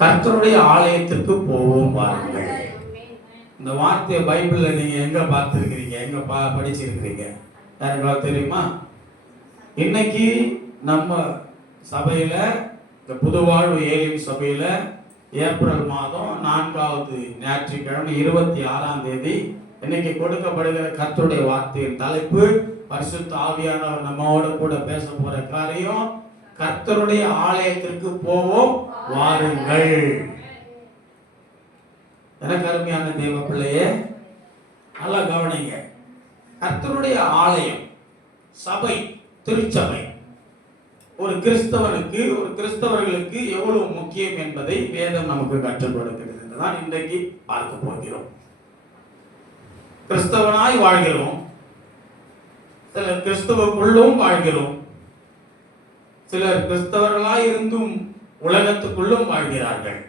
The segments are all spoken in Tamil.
கர்த்தருடைய ஆலயத்திற்கு போவோம் வாருங்கள். இந்த வார்த்தையை பைபிள்ல நீங்க எங்க பார்த்திருக்கிறீங்க, எங்க படிச்சிருக்கிறீங்க? யாருக்காவது தெரியுமா? இன்னைக்கு நம்ம சபையில, இந்த புதுவாழ்வு ஏலிம் சபையில ஏப்ரல் மாதம் 4வது ஞாயிற்றுக்கிழமை 26ஆம் தேதி இன்னைக்கு கொடுக்கப்படுகிற கர்த்தருடைய வார்த்தையின் தலைப்பு, பரிசுத்த ஆவியானவர் நம்மோடு கூட பேச போற காரியம், கர்த்தருடைய ஆலயத்திற்கு போவோம் வாருங்கள். எனக்கு அருமையான தேவ பிள்ளையே, நல்லா கவனிங்க. கர்த்தருடைய ஆலயம், சபை, திருச்சபை ஒரு கிறிஸ்தவனுக்கு, ஒரு கிறிஸ்தவர்களுக்கு எவ்வளவு முக்கியம் என்பதை வேதம் நமக்கு கற்றுக் கொடுக்கிறது என்றுதான் இன்றைக்கு பார்க்க போகிறோம். கிறிஸ்தவனாய் வாழ்கிறோம், சிலர் கிறிஸ்தவக்குள்ளும் வாழ்கிறோம், சிலர் கிறிஸ்தவர்களாய் இருந்தும் உலகத்துக்குள்ளும் வாழ்கிறார்கள்.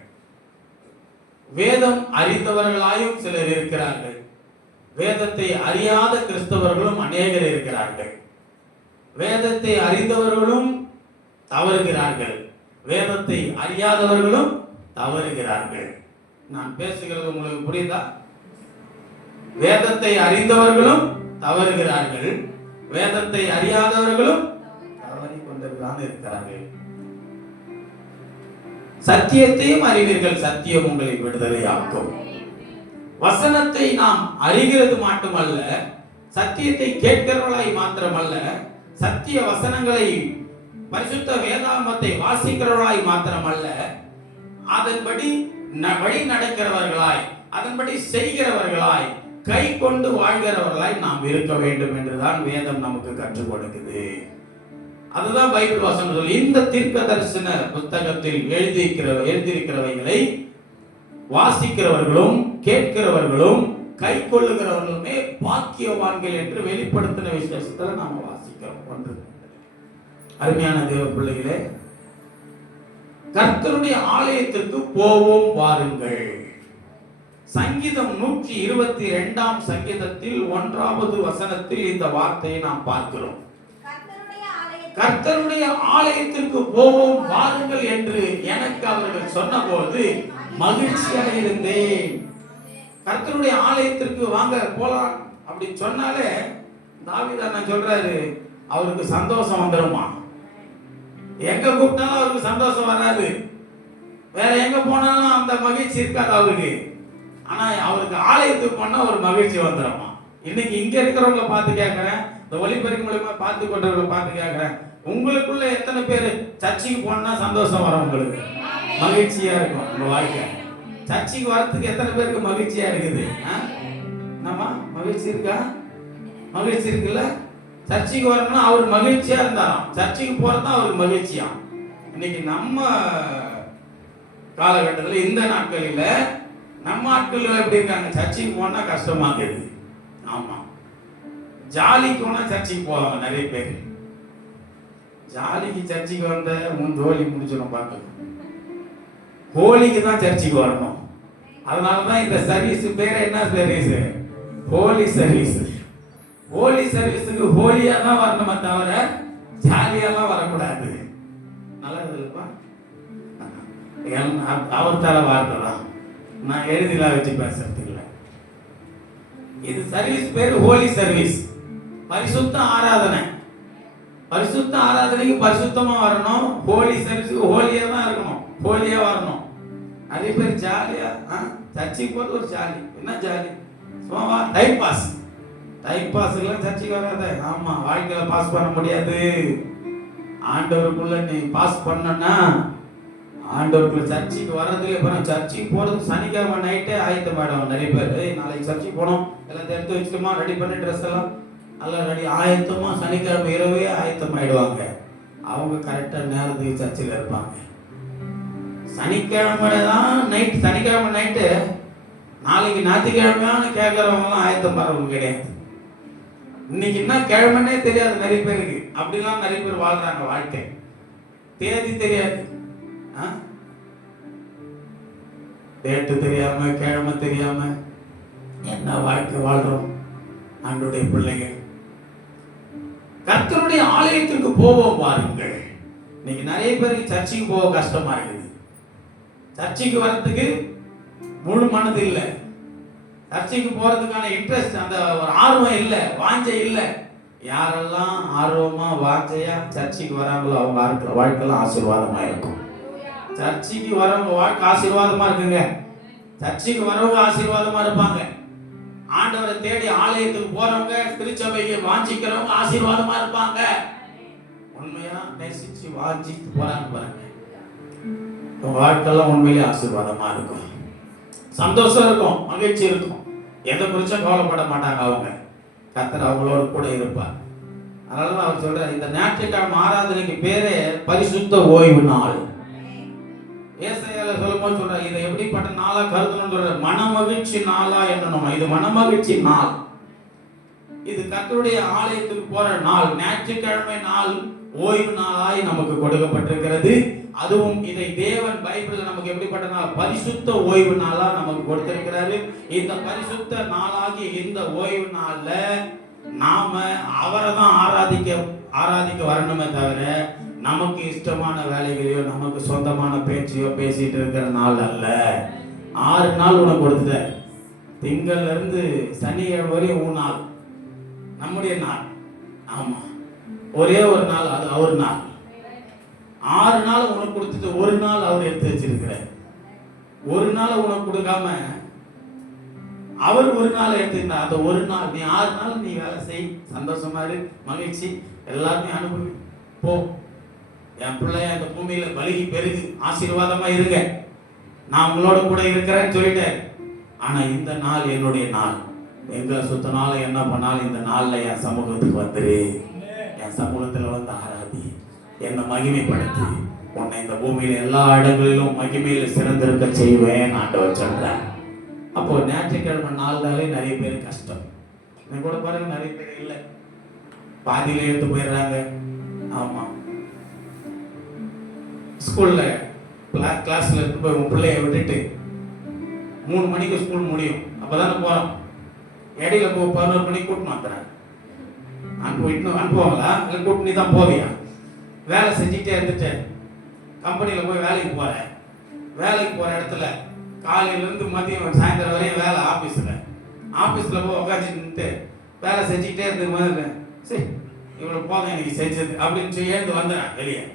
வேதம் அறிந்தவர்களாயும் சிலர் இருக்கிறார்கள், வேதத்தை அறியாத கிறிஸ்தவர்களும் அநேகர் இருக்கிறார்கள். வேதத்தை அறிந்தவர்களும் தவறுகிறார்கள், வேதத்தை அறியாதவர்களும் தவறுகிறார்கள். நான் பேசுகிறது உங்களுக்கு புரியுதா? வேதத்தை அறிந்தவர்களும் தவறுகிறார்கள், வேதத்தை அறியாதவர்களும் தவறி கொண்டிருக்கிறார்கள் இருக்கிறார்கள். சத்தியத்தையும் அறிவீர்கள், சத்தியம் உங்களை விடுதலையாக்கும். வசனத்தை நாம் அறிகிறது மட்டுமல்ல, சத்தியத்தை கேட்கிறவர்களாய் மாத்திரமல்ல, சத்திய வசனங்களை, பரிசுத்த வேதாகமத்தை வாசிக்கிறவர்களாய் மாத்திரமல்ல, அதன்படி வழி நடக்கிறவர்களாய், அதன்படி செய்கிறவர்களாய், கை கொண்டு வாழ்கிறவர்களாய் நாம் இருக்க வேண்டும் என்றுதான் வேதம் நமக்கு கற்றுக் கொடுக்குது. அதுதான் பைபிள் வசனம் சொல்லி, இந்த தீர்க்க தரிசன புத்தகத்தில் எழுதியிருக்கிறவைகளை வாசிக்கிறவர்களும் கேட்கிறவர்களும் கை கொள்ளுகிறவர்களுமே பாக்கியவான்கள் என்று வெளிப்படுத்தின விசேஷத்துல நாம வாசிக்கிறோம். ஒன்று, அருமையான தேவ பிள்ளைகளே, கர்த்தருடைய ஆலயத்திற்கு போவோம் வாருங்கள். சங்கீதம் 122ஆம் சங்கீதத்தில் 1வது வசனத்தில் இந்த வார்த்தையை நாம் பார்க்கிறோம். கர்த்தருடைய ஆலயத்திற்கு போவோம் வாருங்கள் என்று எனக்கு அவர்கள் சொன்னபோது மகிழ்ச்சியாக இருந்தேன். கர்த்தருடைய ஆலயத்திற்கு வாங்க போலாம் அப்படின்னு சொன்னாலே தாவீது அண்ணன் சொல்றாரு, அவருக்கு சந்தோஷம் வந்துருமா. எங்க கூப்பிட்டாலும் அவருக்கு சந்தோஷம் வராது, வேற எங்க போனாலும் அந்த மகிழ்ச்சி இருக்காது அவருக்கு. ஆனா அவருக்கு ஆலயத்துக்கு போனா ஒரு மகிழ்ச்சி வந்துடுமா. இன்னைக்கு இங்க இருக்கிறவங்களை பார்த்து கேட்கிறேன், இந்த ஒளிபெருக்கி மூலமா பார்த்து கொண்டவர்களை பார்த்து கேட்கிறேன், உங்களுக்குள்ள எத்தனை பேர் சர்ச்சைக்கு போனா சந்தோஷம் வரும், உங்களுக்கு மகிழ்ச்சியா இருக்கும் உங்க வாழ்க்கை? சர்ச்சைக்கு வரத்துக்கு எத்தனை பேருக்கு மகிழ்ச்சியா இருக்குது? நம்ம மகிழ்ச்சி இருக்கா? மகிழ்ச்சி இருக்குல்ல? சர்ச்சைக்கு வரணும்னா அவர் மகிழ்ச்சியா இருந்தாராம், சர்ச்சைக்கு போறதுதான் அவருக்கு மகிழ்ச்சியா. இன்னைக்கு நம்ம காலகட்டத்தில், இந்த நாட்களில் நம்ம ஆட்கள் எப்படி இருக்காங்க? சர்ச்சைக்கு போனா கஷ்டமாகுது. ஆமா, ஜாலிக்கு போனா சர்ச்சைக்கு போவாங்க நிறைய பேர். ஜாலிக்கு சர்ச்சைக்கு வந்த உன் ஜோலி முடிச்சிடும் பார்க்கலாம். ஹோலிக்கு தான் சர்ச்சைக்கு வரணும். அதனாலதான் இந்த சர்வீஸ் பேர் என்ன சர்வீஸ்? ஹோலி சர்வீஸ். ஹோலி சர்வீஸுக்கு ஹோலியா தான் வரணுமே தவிர ஜாலியெல்லாம் வரக்கூடாது. நல்லது இல்லப்பா, அவர் தர வார்த்தை தான், நான் எழுதிலாம் வச்சு பேசுறது இல்லை. இது சர்வீஸ் பேரு ஹோலி சர்வீஸ், பரிசுத்த ஆராதனை. பரிசுத்த ஆராதனைக்கு பரிசுத்தமா வரணும், ஹோலி சர்வீஸுக்கு ஹோலியா தான் இருக்கணும், ஹோலியா வரணும். நிறைய பேர் ஜாலியா சர்ச்சைக்கு போறது ஒரு ஜாலி. என்ன ஜாலி? சும்மா டைம் பாஸ். டைம் பாஸ்லாம் சர்ச்சைக்கு வராத. ஆமா, வாழ்க்கையில பாஸ் பண்ண முடியாது. ஆண்டவருக்குள்ள நீ பாஸ் பண்ணனா, ஆண்டவருக்குள்ள சர்ச்சைக்கு வர்றதுல அப்புறம் சர்ச்சைக்கு போறது சனிக்கிழமை நைட்டே ஆயத்தமாயிடுவாங்க நிறைய பேர். நாளைக்கு சர்ச்சைக்கு போனோம், எல்லாம் எடுத்து வச்சுக்கோமா, ரெடி பண்ணி ட்ரெஸ் எல்லாம் நல்லா ரெடி ஆயத்தமா சனிக்கிழமை இரவே ஆயத்தமாயிடுவாங்க. அவங்க கரெக்டா நேரத்துக்கு சர்ச்சையில் இருப்பாங்க. சனிக்கிழமை தான் நைட், சனிக்கிழமை நைட்டு நாளைக்கு ஞாயிற்றுக்கிழமையான கேட்கறவங்கலாம் ஆயத்தம் பாருங்க கிடையாது. இன்னைக்கு என்ன கிழமைன்னே தெரியாது நிறைய பேருக்கு. அப்படிலாம் நிறைய பேர் வாழ்றாங்க வாழ்க்கை. தேதி தெரியாது, டேட்டு தெரியாம, கிழமை தெரியாம என்ன வாழ்க்கை வாழ்றோம் ஆண்டவருடைய பிள்ளைகள். கர்த்தருடைய ஆலயத்திற்கு போவோம் வாருங்கள். இன்னைக்கு நிறைய பேருக்கு சர்ச்சைக்கு போக கஷ்டமா இருக்குது. சர்ச்சைக்கு வர்றதுக்கு முழு மனது இல்லை, சர்ச்சைக்கு போறதுக்கான இன்ட்ரெஸ்ட், அந்த ஒரு ஆர்வம் இல்லை, வாஞ்சை இல்லை. யாரெல்லாம் ஆர்வமா வாஞ்சையா சர்ச்சைக்கு வராங்களோ அவங்க வாழ்க்கையெல்லாம் ஆசீர்வாதமா இருக்கும். சர்ச்சைக்கு வரவங்க வாழ்க்கை ஆசீர்வாதமா இருக்குங்க. சர்ச்சைக்கு வரவங்க ஆசீர்வாதமா இருப்பாங்க. ஆண்டவரை தேடி ஆலயத்துக்கு போறவங்க, திருச்சபைக்கு வாஞ்சிக்கிறவங்க ஆசீர்வாதமா இருப்பாங்க. உண்மையா நேசிச்சு வாஞ்சிட்டு போறாங்க பாருங்க, உங்க வாழ்க்கையெல்லாம் உண்மையிலே ஆசீர்வாதமா இருக்கும். சந்தோஷம் இருக்கும், மகிழ்ச்சி இருக்கும், எதை குறிச்சும் கவலைப்பட மாட்டாங்க. அவங்க கர்த்தர் அவங்களோட கூட இருப்பார். அதனால அவர் சொல்ற இந்த ஞாயிற்றுக்கிழமை ஆராதனைக்கு பேரே பரிசுத்த ஓய்வு நாள். ஏசாயால சொல்லும்போது சொல்ற இதை எப்படிப்பட்ட நாளா கருதணும்னு சொல்ற, மனமகிழ்ச்சி நாளா என்னணும். இது மனமகிழ்ச்சி நாள், இது கர்த்தருடைய ஆலயத்துக்கு போற நாள், ஞாயிற்றுக்கிழமை நாள் ஓய்வு நாளாய் நமக்கு கொடுக்கப்பட்டிருக்கிறது. அதுவும் இதை தேவன் பைபிள்ல நமக்கு எப்படிப்பட்ட நாள், பரிசுத்த ஓய்வு நாளா நமக்கு கொடுத்திருக்கிறாரு. இந்த பரிசுத்த நாளாகிய இந்த ஓய்வு நாள்ல நாம அவரை தான் ஆராதிக்க வரணுமே தவிர நமக்கு இஷ்டமான வேலைகளையோ நமக்கு சொந்தமான பேச்சையோ பேசிட்டு இருக்கிற நாள் அல்ல. 6 நாள் உனக்கு கொடுத்துட்டார். திங்கள்ல இருந்து சனிக்கிழமை வரையும் 3 நாள் நம்முடைய நாள். ஆமா, ஒரே ஒரு நாள் அது அவர் நாள். 6 நாள் உனக்கு கொடுத்துட்டு ஒரு நாள் அவர் எடுத்து வச்சிருக்கிறார். ஒரு நாள் உனக்கு கொடுக்காம அவர் ஒரு நாள் எடுத்துக்கிட்டார். அந்த ஒரு நாள் நீ 6 நாள் நீ வேலை செய், சந்தோஷமா இரு, மகிழ்ச்சி எல்லாருமே அனுபவி போ. என் பிள்ளைய இந்த பூமியில பலகி பெருகு, ஆசீர்வாதமா இருங்க, நான் உங்களோட கூட இருக்கிறேன்னு சொல்லிட்டேன். ஆனா இந்த நாள் என்னுடைய நாள். எங்க சுத்தினாலும் என்ன பண்ணாலும் இந்த நாள்ல என் சமூகத்துக்கு வந்துரு, என் சமூகத்துல வந்து ஆராதி, என்னை மகிமைப்படுத்து, உன்னை இந்த பூமியில எல்லா இடங்களிலும் மகிமையில சிறந்திருக்க செய்வேன் ஆண்டவர் சொல்றேன். அப்போ ஞாயிற்றுக்கிழமை நாள்னாலே நிறைய பேர் கஷ்டம். இன்னும் கூட பாருங்க, நிறைய பேர் இல்லை, பாதியில எடுத்து போயிடுறாங்க. ஆமா, ஸ்கூல்ல கிளாஸ்ல இருந்து போய் உன் பிள்ளைய விட்டுட்டு 3 மணிக்கு ஸ்கூல் முடியும், அப்பதானே போறோம். இடையில 11 மணிக்கு கூட்டின்னு வந்துடுறாங்க. அனுப்புவாங்களா இல்லை கூட்டு நீ தான் போவியா? வேலை செஞ்சுட்டே இருந்துட்டு கம்பெனியில் போய் வேலைக்கு போகிறேன். வேலைக்கு போகிற இடத்துல காலையிலேருந்து மதியம் சாயந்தரம் வரையும் வேலை. ஆஃபீஸில் போய் உட்காந்துட்டு வேலை செஞ்சுக்கிட்டே இருந்துட்டு சரி இவ்வளோ போதும் எனக்கு செஞ்சது அப்படின்னு சொல்லி எழுந்து வந்துடுறேன். வெளியே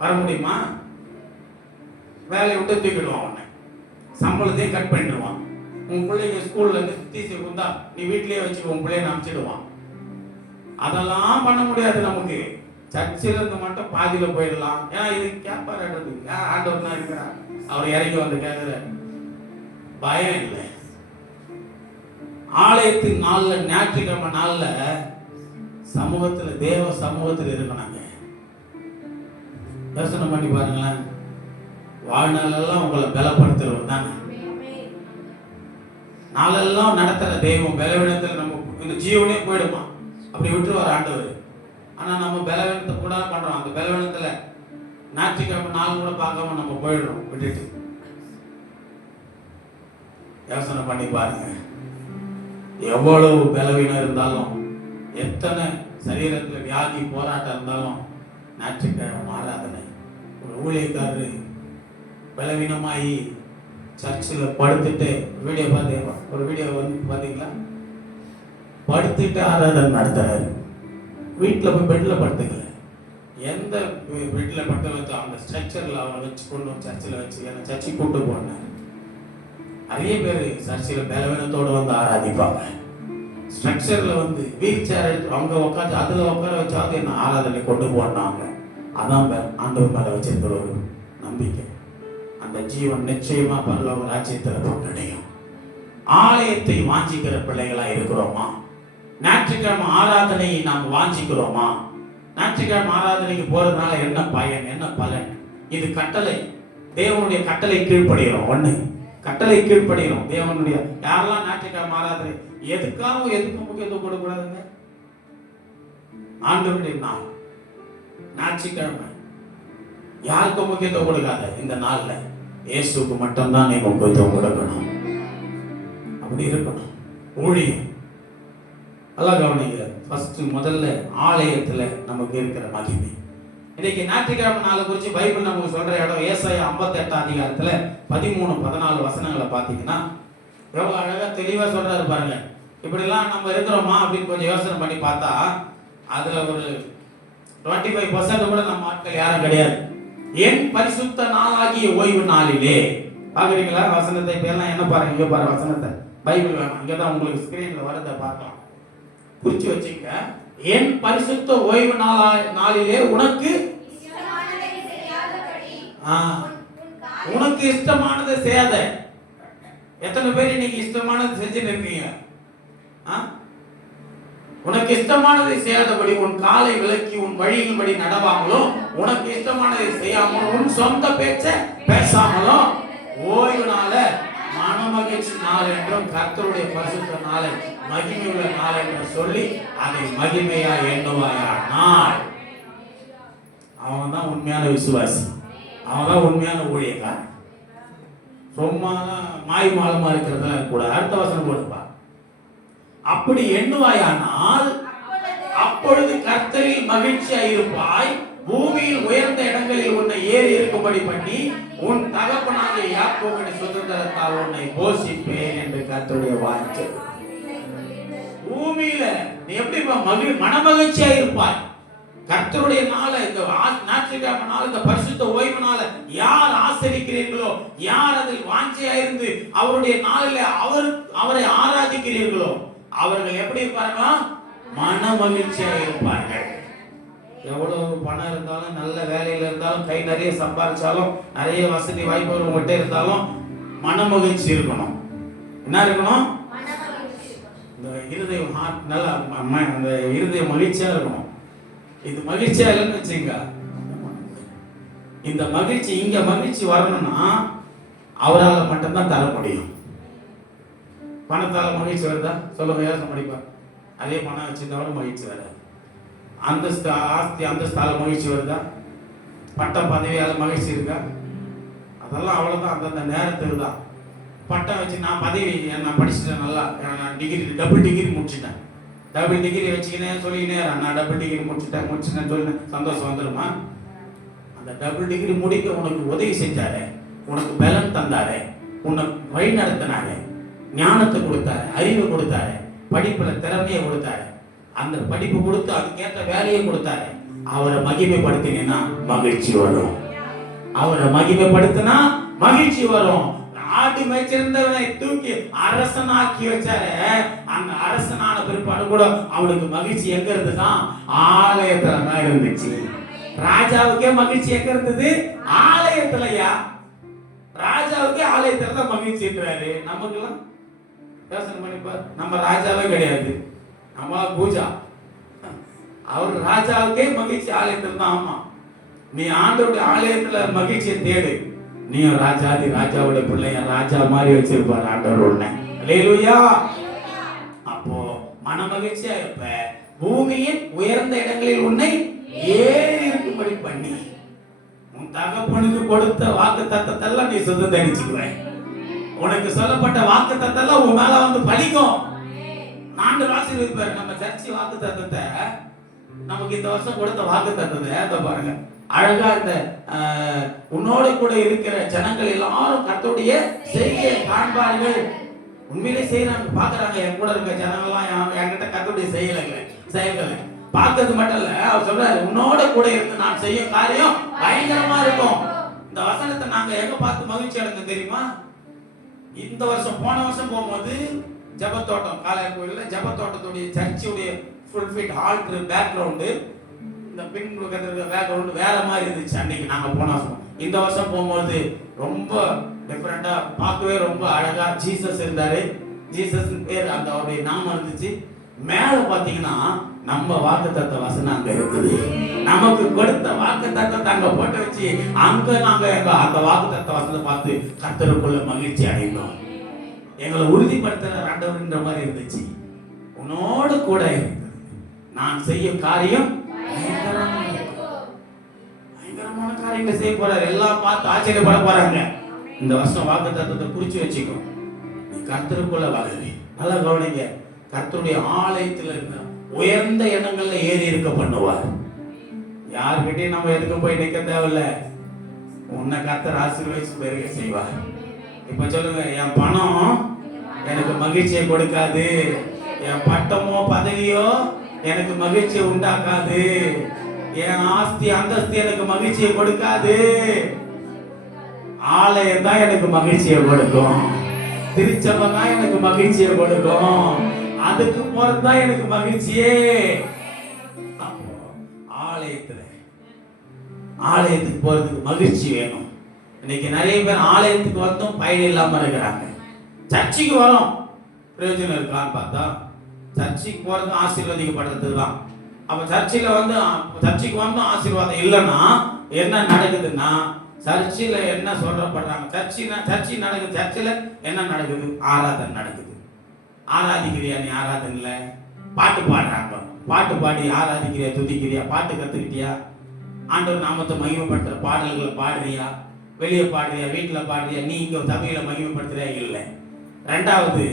வர முடியுமா? வேலையை விட்டு தூக்கிடுவான், உடனே சம்பளத்தையும் கட் பண்ணிடுவான். உன் பிள்ளைங்க ஸ்கூல்ல இருந்து டிசி கொடுத்தா நீ வீட்லயே வச்சுக்க, உன் பிள்ளைய அனுப்பிச்சிடுவான். அதெல்லாம் பண்ண முடியாது நமக்கு. சர்ச்சில் இருந்து மட்டும் பாதியில போயிடலாம். ஏன்னா இது கேட்பாரு, ஆண்டவர் தான் இருக்கிறார், அவர் இறங்கி வந்து கேட்கிற பயம் இல்லை. ஆலயத்தின் நாள்ல, ஞாயிற்றுக்கிழமை நாள்ல சமூகத்துல, தேவ சமூகத்தில் இருக்கணுங்க. தரிசனம் பண்ணி பாருங்களேன். வாழ்நாளெல்லாம் உங்களை பலப்படுத்துறவர் தானே. நாளெல்லாம் நடத்துற தெய்வம் பலவீனத்தில் நம்ம இந்த ஜீவனே போயிடுமா? அப்படி விட்டுருவார் ஆண்டவர். ஆனா நம்ம பலவீனத்தை கூட பண்றோம். அந்த பலவீனத்துல ஞாயிற்றுக்கிழமை நாள் கூட பார்க்காம நம்ம போயிடுறோம் விட்டுட்டு. யோசனை பண்ணி பாருங்க. எவ்வளவு பலவீனம் இருந்தாலும், எத்தனை சரீரத்துல வியாதி போராட்டம் இருந்தாலும், ஞாயிற்றுக்கிழமை ஆராதனை. ஒரு ஊழியக்காரரு பலவீனமாகி சர்ச்சில் படுத்துட்டு வீடியோ பார்த்தீங்களா? ஒரு வீடியோ வந்து பார்த்தீங்களா? படுத்துட்டு ஆராதனை நடத்துறாரு. வீட்டில் போய் பெட்டில் படுத்துக்கல, எந்த பெட்டில் படுத்த வச்சோ அந்த ஸ்ட்ரக்சரில் அவனை வச்சு கொண்டு சர்ச்சில் வச்சு என்னை சர்ச்சை கூப்பிட்டு போனார். நிறைய பேர் சர்ச்சில் பலவீனத்தோடு வந்து ஆராதிப்பாங்க. ஸ்ட்ரக்சரில் வந்து வீல் சேர் எடுத்து அவங்க உட்காந்து அதில் உட்கார வச்சாவது என்ன ஆராதனை கொண்டு போனாங்க. அதான் ஆண்டவர் மேலே வச்சிருக்கிற ஒரு நம்பிக்கை. அந்த ஜீவன் நிச்சயமா பரலோக ராஜ்யத்தில் பங்கடையும். ஆலயத்தை வாஞ்சிக்கிற பிள்ளைகளா இருக்கிறோமா? ஞாயிற்றுக்கிழமை ஆராதனையை நாம் வாஞ்சிக்கிறோமா? ஞாயிற்றுக்கிழமை ஆராதனைக்கு போறதுனால என்ன பயன், என்ன பலன்? இது கட்டளை, தேவனுடைய கட்டளை கீழ்ப்படுகிறோம். ஒண்ணு, கட்டளை கீழ்ப்படுகிறோம் தேவனுடைய. யாரெல்லாம் ஞாயிற்றுக்கிழமை ஆராதனை எதுக்கும் முக்கியத்துவம் கொடுக்கூடாதுங்க. ஆண்டவருடைய நாள் ஞாயிற்றுக்கிழமை யாருக்கும் முக்கியத்துவம் கொடுக்காத. இந்த நாள்ல இயேசுக்கு மட்டும்தான் நீ முக்கியத்துவம் கொடுக்கணும். அப்படி இருக்கணும். ஊழியம் நல்லா கவனிங்க. ஃபர்ஸ்ட் முதல்ல ஆலயத்துல நமக்கு இருக்கிற மகிமை. இன்னைக்கு ஞாயிற்றுக்கிழமை நாளை குறித்து பைபிள் நமக்கு சொல்ற இடம் ஏசாயா 58 அதிகாரத்துல 13-14 வசனங்களை பார்த்தீங்கன்னா எவ்வளவு அழகா தெளிவா சொல்றாரு பாருங்க. இப்படிலாம் நம்ம இருக்கிறோமா அப்படின்னு கொஞ்சம் யோசனை பண்ணி பார்த்தா அதுல ஒரு 25% கூட நம்ம ஆட்கள் யாரும் கிடையாது. என் பரிசுத்த நாளாகிய ஓய்வு நாளிலே, பாக்குறீங்களா வசனத்தை? இப்ப எல்லாம் என்ன பாருங்க, இங்க பாருங்க வசனத்தை, பைபிள் வேணும், இங்கதான் உங்களுக்கு ஸ்கிரீன்ல வரத பார்க்கலாம், குறிச்சு வச்சுங்க. என் பரிசுத்த ஓய்வு நாளிலே உனக்கு உனக்கு இஷ்டமானதை செய்யாத. எத்தனை பேர் இன்னைக்கு இஷ்டமானது செஞ்சுட்டு இருக்கீங்க? உனக்கு இஷ்டமானதை செய்யாதபடி உன் காலை விலக்கி உன் வழியின்படி நடவாமலும் உனக்கு இஷ்டமானதை செய்யாமலும் உன் சொந்த பேச்ச பேசாமலும் ஓய்வு நாள மனமகிழ்ச்சி நாள் என்றும் கர்த்தருடைய பரிசுத்த நாளை மகிமையுள்ள நாள் என்று சொல்லி அதை மகிமையா எண்ணுவாயானால் அவன் தான் உண்மையான விசுவாசி, அவன் தான் உண்மையான ஊழியக்காரன். சும்மா மாய் மாலமா இருக்கிறதா கூட. அடுத்த வசனம் போடுப்பா. அப்படி எண்ணுவாயானால் அப்பொழுது கர்த்தரில் மகிழ்ச்சியா இருப்பாய், பூமியில் உயர்ந்த இடங்களில் உன்னை ஏறி இருக்கும்படி பண்ணி உன் தகப்பனாகிய யாக்கோபின் சுதந்திரத்தால் உன்னை போஷிப்பேன் என்று கர்த்தருடைய வார்த்தை. பூமியில நீ எப்படி மனமகிழ்ச்சியா இருப்பாய். கர்த்தருடைய நாளை, இந்த ஞாயிற்றுக்கிழமை நாள், இந்த பரிசுத்த ஓய்வு நாளை யார் ஆசரிக்கிறீர்களோ, யார் அதில் வாஞ்சையா இருந்து அவருடைய நாளில் அவரை ஆராதிக்கிறீர்களோ அவர்கள் எப்படி இருப்பார்களா? மன மகிழ்ச்சியா இருப்பார்கள். எவ்வளவு பணம் இருந்தாலும், நல்ல வேலையில இருந்தாலும், கை நிறைய சம்பாதிச்சாலும், நிறைய வசதி வாய்ப்புகள் உங்கள்கிட்ட இருந்தாலும் மன மகிழ்ச்சி இருக்கணும். என்ன இருக்கணும்? இந்த இருதயம் நல்லா, அந்த இருதய மகிழ்ச்சியா இருக்கணும். இது மகிழ்ச்சியா இல்லைன்னு வச்சுங்க, இந்த மகிழ்ச்சி இங்க மகிழ்ச்சி வரணும்னா அவரால் மட்டும்தான் தர முடியும். பணத்தால மகிழ்ச்சி வருதா சொல்லுங்க, யோசனை பண்ணிப்பா. அதே பணம் வச்சிருந்தவரை மகிழ்ச்சி வராது. அந்தஸ்து ஆஸ்தி அந்தஸ்தால மகிழ்ச்சி வருதா? பட்டம் பதவியால மகிழ்ச்சி இருக்கா? அதெல்லாம் அவ்வளவுதான், அந்தந்த நேரத்துக்கு தான். பட்டம் வச்சு நான் பதவி, நான் படிச்சுட்டேன், நல்லா நான் டிகிரி டபுள் டிகிரி முடிச்சுட்டேன், டபுள் டிகிரி வச்சுக்கினேன் சொல்லிக்கினே நான் டபுள் டிகிரி முடிச்சுட்டேன்னு சொல்லி சந்தோஷம் வந்துடுமா? அந்த டபுள் டிகிரி முடிக்க உனக்கு உதவி செஞ்சாரு, உனக்கு பலன் தந்தாரு, உன்னை வழி நடத்தினாரு, ஞானத்தை கொடுத்தாரு, அறிவு கொடுத்தாரு, படிப்புல திறமையை கொடுத்தாரு, அந்த படிப்பு கொடுத்து அதுக்கேற்ற வேலையை கொடுத்தாரு. அவரை மகிமைப்படுத்தினா மகிழ்ச்சி வரும். அவரை மகிமைப்படுத்தினா மகிழ்ச்சி வரும். ஆடி மேய்ச்சிருந்தவனை தூக்கி அரசனாக்கி வச்சாரு. அந்த அரசனான பிற்பாடு கூட அவனுக்கு மகிழ்ச்சி எங்க இருந்துதான்? ஆலயத்துல தான் இருந்துச்சு. ராஜாவுக்கே மகிழ்ச்சி எங்க இருந்தது? ஆலயத்துலயா? ராஜாவுக்கே ஆலயத்துல தான் மகிழ்ச்சின்றாரு. நமக்குலாம் யோசனை பண்ணிப்பார். நம்ம ராஜாவே கிடையாது, நம்ம பூஜா. அவர் ராஜாவுக்கே மகிழ்ச்சி ஆலயத்துல தான். ஆமா, நீ ஆண்டவருடைய ஆலயத்துல மகிழ்ச்சியை தேடு. நீ ராஜாதி ராஜாவுடைய பிள்ளைய ராஜா மாதிரி வச்சிருப்பார் ஆண்டவர் உன்னை. அல்லேலூயா. அப்போ மன மகிழ்ச்சியா இருப்ப. பூமியின் உயர்ந்த இடங்களில் உன்னை ஏறி இருக்கும்படி பண்ணி உன் தகப்பனுக்கு கொடுத்த வாக்கு தத்தத்தெல்லாம் நீ சுதந்தரிச்சுக்குவேன். உனக்கு சொல்லப்பட்ட வாக்கு தத்தெல்லாம் உன் மேல வந்து பலிக்கும். ஆண்டவர் ஆசீர்வதிப்பார். நம்ம சர்ச்சி வாக்கு தத்தத்தை, நமக்கு இந்த வருஷம் கொடுத்த வாக்கு தத்தத்தை பாருங்க அழகா. இந்த உன்னோட கூட இருக்கிற ஜனங்கள் எல்லாரும் கர்த்தருடைய செய்கையை காண்பார்கள். உண்மையிலே செய்யறாங்க, பாக்குறாங்க. என் கூட இருக்க ஜனங்கள்லாம் என்கிட்ட கர்த்தருடைய செயல்களை பார்க்கறது மட்டும் இல்ல, அவர் சொல்றாரு உன்னோட கூட இருந்து நான் செய்யும் காரியம் பயங்கரமா இருக்கும். இந்த வசனத்தை நாங்க எங்க பார்த்து மகிழ்ச்சி அடைங்க தெரியுமா? இந்த வருஷம், போன வருஷம் போகும்போது ஜெபத்தோட்டம், காலையில் கோயில்ல ஜெபத்தோட்டத்துடைய சர்ச்சுடைய ஃபுல்ஃபிட் ஆல்டர் பேக்ரவுண்டு, இந்த பின் பேக்ரவுண்டு வேற மாதிரி இருந்துச்சு அன்னைக்கு நாங்க போன வருஷம். இந்த வருஷம் போகும்போது ரொம்ப டிஃபரெண்டா, பார்க்கவே ரொம்ப அழகா ஜீசஸ் இருந்தாரு. ஜீசஸ் பேர் அந்த அவருடைய நாமம் இருந்துச்சு. மேல பாத்தீங்கன்னா நம்ம வாக்குத்தத்த வசனம் அங்க இருக்குது. நமக்கு கொடுத்த வாக்குத்தத்தத்தை அங்க போட்டு வச்சு அங்க நாங்க அந்த வாக்குத்தத்த வசனத்தை பார்த்து கர்த்தருக்குள்ள மகிழ்ச்சி அடைந்தோம். எங்களை உறுதிப்படுத்துற ஆண்டவர்ன்ற மாதிரி இருந்துச்சு. உன்னோடு கூட நான் செய்யும் காரியம் பயங்கரமான காரியங்களை செய்ய போறாரு. எல்லாம் பார்த்து ஆச்சரியப்பட போறாங்க. இந்த வருஷம் வாக்குத்தத்தத்தை குறிச்சு வச்சுக்கோ. நீ கர்த்தருக்குள்ள வாழவே. நல்லா கவனிங்க. கர்த்தருடைய ஆலயத்தில் இருக்க உயர்ந்த இடங்கள்ல ஏறி இருக்க பண்ணுவார். யாருக்கிட்டையும் நம்ம எதுக்கும் போய் நிற்க தேவையில்ல. உன்னை கர்த்தர் ஆசீர்வதிச்சு பெருக செய்வார். இப்ப சொல்லுங்க, என் பணம் எனக்கு மகிழ்ச்சியை கொடுக்காது, என் பட்டமோ பதவியோ எனக்கு மகிழ்ச்சியை உண்டாக்காது, என் ஆஸ்தி அந்தஸ்து எனக்கு மகிழ்ச்சியை கொடுக்காது. ஆலயம் தான் எனக்கு மகிழ்ச்சியை கொடுக்கும், திருச்சபை தான் எனக்கு மகிழ்ச்சியை கொடுக்கும், அதுக்கு போறதுதான் எனக்கு மகிழ்ச்சியே. ஆலயத்துக்கு போறதுக்கு மகிழ்ச்சி வேணும். இன்னைக்கு நிறைய பேர் ஆலயத்துக்கு வந்தும் பயன் இல்லாம இருக்கிறாங்க. சர்ச்சைக்கு வரோம், பிரயோஜனம் இருக்கான்னு பார்த்தா சர்ச்சைக்கு போறது ஆசீர்வதிக்கப்படுறது தான். அப்ப சர்ச்சைக்கு வந்து ஆசீர்வாதம் இல்லைன்னா என்ன நடக்குதுன்னா, சர்ச்சில் என்ன சொல்றப்படுறாங்க, சர்ச்சை நடக்குது. சர்ச்சில் என்ன நடக்குது? ஆராதனை நடக்குது. ஆராதிக்கிறியா? நீ ஆராதனைல பாட்டு பாடுறாங்க, பாட்டு பாடி ஆராதிக்கிறியா? துதிக்கிறியா? பாட்டு கத்துக்கிட்டியா? ஆண்டவர் நாமத்தை மகிமைப்படுத்துற பாடல்களை பாடுறியா? வெளியே பாடுறியா? வீட்டில் பாடுறியா? நீ இங்க சபையில மகிமைப்படுத்துறியா? இல்லை. ரெண்டாவது,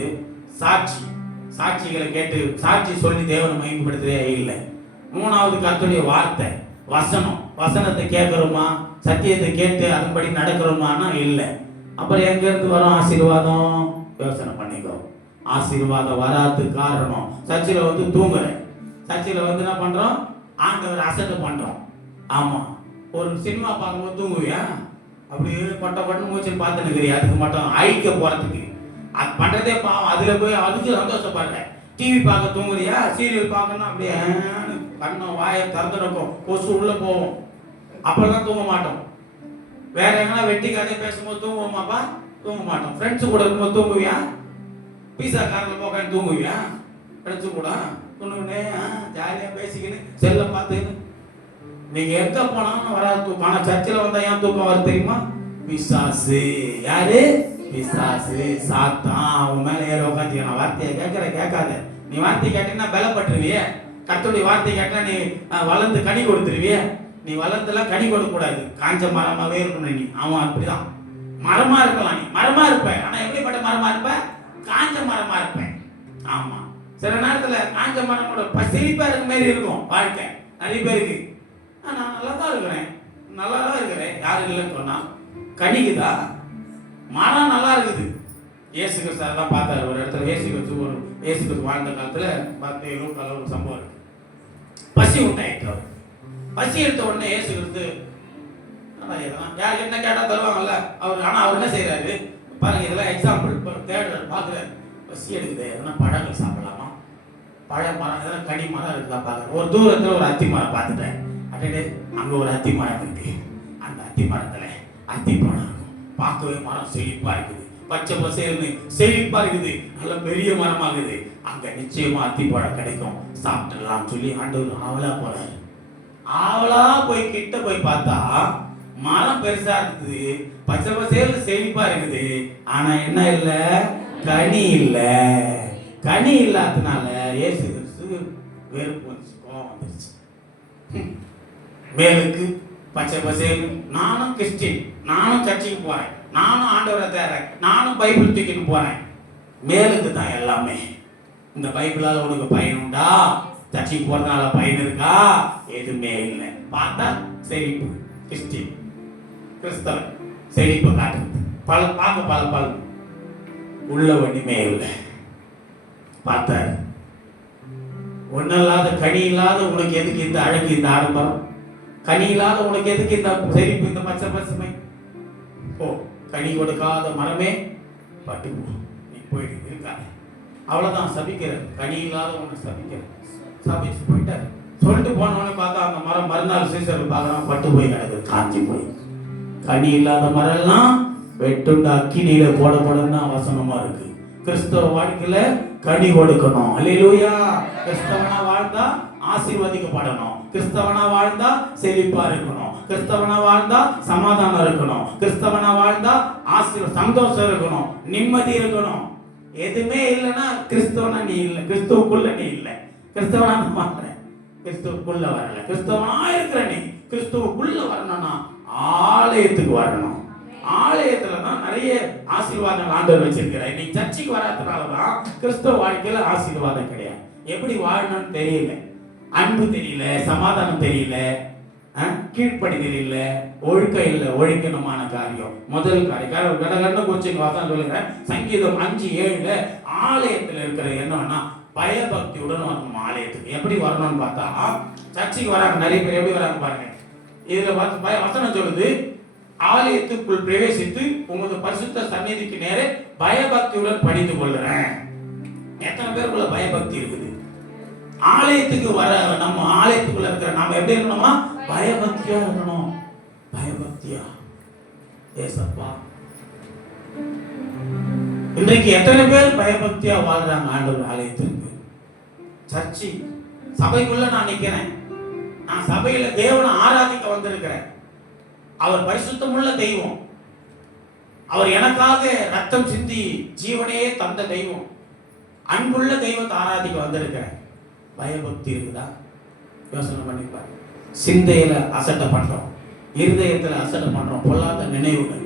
சாட்சிகளை கேட்டு சாட்சி சொல்லி தேவனை மகிமைப்படுத்துறியா? இல்லை. மூணாவது, கர்த்தருடைய வார்த்தை, வசனத்தை கேட்கிறோமா? சத்தியத்தை கேட்டு அதன்படி நடக்கிறோமானா இல்லை. அப்புறம் எங்க இருந்து வரும் ஆசீர்வாதம்? யோசனை பண்ணிக்கோ. ஆசீர்வாதம் வராது காரணம், சர்ச்சில் வந்து தூங்குறேன், சர்ச்சில் வந்து என்ன பண்றோம்? ஆண்டவர் அசட்டை பண்றோம். ஆமா, ஒரு சினிமா பார்க்கும்போது தூங்குவியா? அப்படியே கொட்டை மூச்சுன்னு பார்த்து நிற்கிறியா? அதுக்கு மட்டும் ஐக்கிய போறதுக்கு அது பண்றதே பாவம். அதுல போய் அதுக்கு சந்தோஷப்படுறேன். டிவி பார்க்க தூங்குறியா? சீரியல் பார்க்கணும், அப்படியே கண்ணம் வாயை திறந்து இருக்கும், கொசு உள்ள போவோம், அப்பெல்லாம் தூங்க மாட்டோம். வேற எங்கன்னா வெட்டி கதையை பேசும்போது தூங்குவோமாப்பா? தூங்க மாட்டோம். ஃப்ரெண்ட்ஸு கூட இருக்கும்போது தூங்குவியா? பீஸா காரில் போக்கான்னு தூங்குவியா? ஃப்ரெண்ட்ஸு கூட தூங்குனே ஜாலியாக பேசிக்கின்னு செல்ல பார்த்துன்னு நீங்க எங்க போனாலும் வராது தூக்கம். ஆனா சர்ச்சில் வந்தா ஏன் தூக்கம் வருது தெரியுமா? பிசாசு. யாரு? பிசாசு, சாத்தான் அவன் மேல ஏற உட்காந்துக்கணும். வார்த்தையை கேட்காத. நீ வார்த்தை கேட்டீங்கன்னா பலப்பட்டுருவிய. கர்த்தருடைய வார்த்தை கேட்டா நீ வளர்ந்து கனி கொடுத்துருவிய. நீ வளர்ந்துலாம் கனி கொடுக்க கூடாது, காஞ்ச மரமாவே இருக்கணும். நீ அவன் அப்படிதான். மரமா இருக்கலாம், நீ மரமா இருப்ப, ஆனா எப்படிப்பட்ட மரமா இருப்ப? காஞ்ச மரமா இருப்பேன். ஆமா, சில நேரத்துல காஞ்ச மரமோட செழிப்பா இருக்க மாதிரி இருக்கும் வாழ்க்கை நிறைய பேருக்கு. நான் நல்லா தான் இருக்கிறேன், யாரும் இல்லைன்னு சொன்னா கனிக்குதா? மரம் நல்லா இருக்குது. இயேசு கிறிஸ்து அதெல்லாம் பார்த்தாரு ஒரு இடத்துல. இயேசு கிறிஸ்து வாழ்ந்த காலத்துல ஒரு சம்பவம் இருக்கு. பசி உண்டாயிட்டு, பசி எடுத்த உடனே இயேசு கிறிஸ்து யார் என்ன கேட்டா தருவாங்கல்ல அவர். ஆனா அவர் என்ன செய்யறாரு பாருங்க, இதெல்லாம் எக்ஸாம்பிள் தேடுறாரு, பாக்குறாரு. பசி எடுக்குது, எதனா பழங்கள் சாப்பிடலாமா? பழ மரம் எதனா கனி மரம் இருக்குதா பாக்குறேன். ஒரு தூரத்துல ஒரு அத்தி மரம் பார்த்துட்டேன். அங்க ஒரு அத்தி மரம் இருக்கு. அந்த அத்தி மரத்துல அத்தி பழம் இருக்கும். பார்க்கவே மரம் செழிப்பா இருக்குது, பச்சை பசேல்னு செழிப்பா இருக்குது, நல்ல பெரிய மரமாகுது. அங்க நிச்சயமா அத்தி பழம் கிடைக்கும், சாப்பிட்டுலாம் சொல்லி ஆண்டவர் ஆவலா போறாரு. ஆவலா போய் கிட்ட போய் பார்த்தா மரம் பெருசா இருக்குது, பச்சை பசேல்னு செழிப்பா இருக்குது. ஆனா என்ன இல்ல? கனி இல்ல. கனி இல்லாதனால இயேசு கிறிஸ்து வெறுப்பு வந்துருச்சு. மேலுக்கு பச்சை பசேல், நானும் கிறிஸ்டின், நானும் சர்ச்சைக்கு போறேன், நானும் ஆண்டவரை தேடுறேன், நானும் பைபிள் தூக்கிட்டு போறேன். மேலுக்கு தான் எல்லாமே. இந்த பைபிளால உனக்கு பயன் உண்டா? சர்ச்சைக்கு போறதுனால பயன் இருக்கா? எதுவுமே இல்லை. பார்த்தா செழிப்பு, கிறிஸ்டின் கிறிஸ்தவன் செழிப்பு காட்டுறது, பல உள்ள ஒண்ணுமே இல்லை. பார்த்தாரு, ஒன்னும் இல்லாத கனி இல்லாத உனக்கு எதுக்கு இந்த அழகு, இந்த ஆடம்பரம்? கனி இல்லாத உனக்கு எதுக்கு இந்த செழிப்பு, இந்த பச்சை பசுமை? ஓ, கனி கொடுக்காத மரமே பட்டு போ, நீ போயிட்டு இருக்காது. அவ்வளவுதான் சபிக்கிற. கனி இல்லாத உனக்கு சபிக்கிற. சபிச்சு போயிட்டாரு. சொல்லிட்டு போனவனே பார்த்தா அந்த மரம் மறுநாள் சீசர் பார்க்கறான், பட்டு போய் கிடக்குது, காஞ்சி போய். கனி இல்லாத மரம் எல்லாம் வெட்டுண்ட அக்கினியில போடப்படும் வசனமா இருக்கு. கிறிஸ்தவ வாழ்க்கையில கனி கொடுக்கணும். அல்லேலூயா. கிறிஸ்தவனா வாழ்ந்தா ஆசீர்வதிக்கப்படணும். கிறிஸ்தவனா வாழ்ந்தா செழிப்பா இருக்கணும். கிறிஸ்தவனா வாழ்ந்தா சமாதானம் இருக்கணும். கிறிஸ்தவனா வாழ்ந்தா சந்தோஷம் இருக்கணும், நிம்மதி இருக்கணும். எதுவுமே இல்லைன்னா கிறிஸ்தவனா நீ இல்லை, கிறிஸ்துவுக்குள்ள நீ இல்லை. கிறிஸ்தவனா மாற்ற, கிறிஸ்துவுக்குள்ள வரல. கிறிஸ்தவனா இருக்கிற நீ கிறிஸ்துவுக்குள்ள வரணும்னா ஆலயத்துக்கு வரணும். ஆலயத்துல தான் நிறைய ஆசீர்வாதம் ஆண்டவர் வச்சிருக்கிறார். இன்னைக்கு சர்ச்சைக்கு வராதனாலதான் கிறிஸ்தவ வாழ்க்கையில ஆசீர்வாதம் கிடையாது. எப்படி வாழணும்னு தெரியல, அன்பு தெரியல, சமாதானம் தெரியல, கீழ்ப்படிதல் இல்லை, ஒழுக்கம் இல்லை. ஒழுக்கமான காரியம் முதல் காரியம். கடகடன்னு குறிச்சு வாசம் சொல்லுகிறேன். சங்கீதம் 5:7 ஆலயத்தில் இருக்கிற என்னன்னா பயபக்தியுடன் வரணும். ஆலயத்துக்கு எப்படி வரணும்னு பார்த்தா, சர்ச்சைக்கு வராங்க நிறைய பேர், எப்படி வராங்க பாருங்க. இதுல வசனம் சொல்லுது, ஆலயத்துக்குள் பிரவேசித்து உமது பரிசுத்த சந்நிதிக்கு நேரே பயபக்தியுடன் பணிந்து கொள்றேன். எத்தனை பேருக்குள்ள பயபக்தி இருக்குது? ஆலயத்துக்கு வர நம்ம ஆலயத்துக்குள்ள இருக்கிற நாம எப்படி இருக்கணுமா? பயபக்தியா இருக்கணும். பயபக்தியா. ஏசப்பா, இன்றைக்கு எத்தனை பேர் பயபக்தியா வாழ்றாங்க ஆண்டவர் ஆலயத்திற்கு? சர்ச்சி சபைக்குள்ள நான் நிக்கிறேன். நான் சபையில தேவனை ஆராதிக்க வந்திருக்கிறேன். அவர் பரிசுத்தமுள்ள தெய்வம். அவர் எனக்காக ரத்தம் சிந்தி ஜீவனையே தந்த தெய்வம். அன்புள்ள தெய்வத்தை ஆராதிக்க வந்திருக்கிறேன். பயபக்தி இருக்குதா? யோசனை பண்ணிப்பாரு. சிந்தையில அசட்டை பண்றோம், இருதயத்துல அசட்டை பண்றோம், பொல்லாத நினைவுகள்.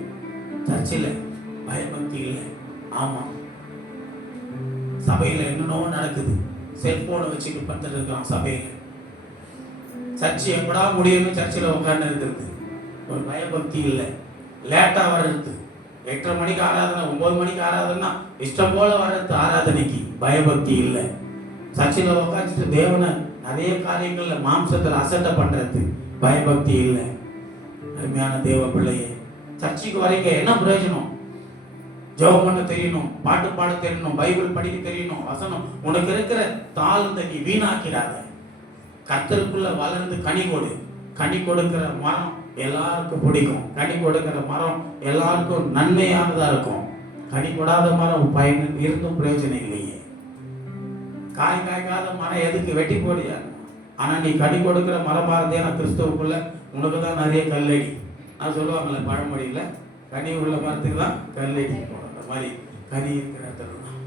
சர்ச்சில் பயபக்தி இல்லை. ஆமா, சபையில என்னென்னவோ நடக்குது. செல்போனை வச்சுட்டு படுத்துட்டு இருக்கிறோம் சபையில. சர்ச்சை எப்படா முடியும்னு சர்ச்சில் உட்கார்ந்து இருக்கிறது. ஒரு பயபக்தி இல்லை. லேட்டா வர்றது, 8:30 மணிக்கு ஆராதனை, 9 மணிக்கு ஆராதனை, இஷ்டம் போல வர்றது ஆராதனைக்கு. பயபக்தி இல்லை. சர்ச்சில் உட்காந்துட்டு தேவனை நிறைய காரியங்கள்ல மாம்சத்தில் அசட்டை பண்றது பயபக்தி இல்லை. அருமையான தேவ பிள்ளையே, சர்ச்சைக்கு வரைக்க என்ன பிரயோஜனம்? ஜெபம் பண்ண தெரியணும், பாட்டு பாட தெரியணும், பைபிள் படிக்க தெரியணும், வசனம். உனக்கு இருக்கிற தாழ்ந்த நீ வீணாக்கிறாத. கர்த்தருக்குள்ள வளர்ந்து கனி கொடு. கனி கொடுக்கிற மரம் எல்லாருக்கும் பிடிக்கும். கனி கொடுக்கிற மரம் எல்லாருக்கும் நன்மையானதா இருக்கும். கனி கொடாத மரம் பயன் இருந்தும் பிரயோஜனம் இல்லையே. காய் காய்க்காத மரம் எதுக்கு? வெட்டி போடியா? ஆனா நீ கனி கொடுக்கிற மரமா இருந்தே நான் கிறிஸ்துவுக்குள்ள உனக்கு தான் நிறைய கல்லடி. நான் சொல்லுவாங்கல்ல பழமொழியில, கனி உள்ள மரத்துக்கு தான் கல்லடி போடுற மாதிரி கனி இருக்கிற இடத்துல தான்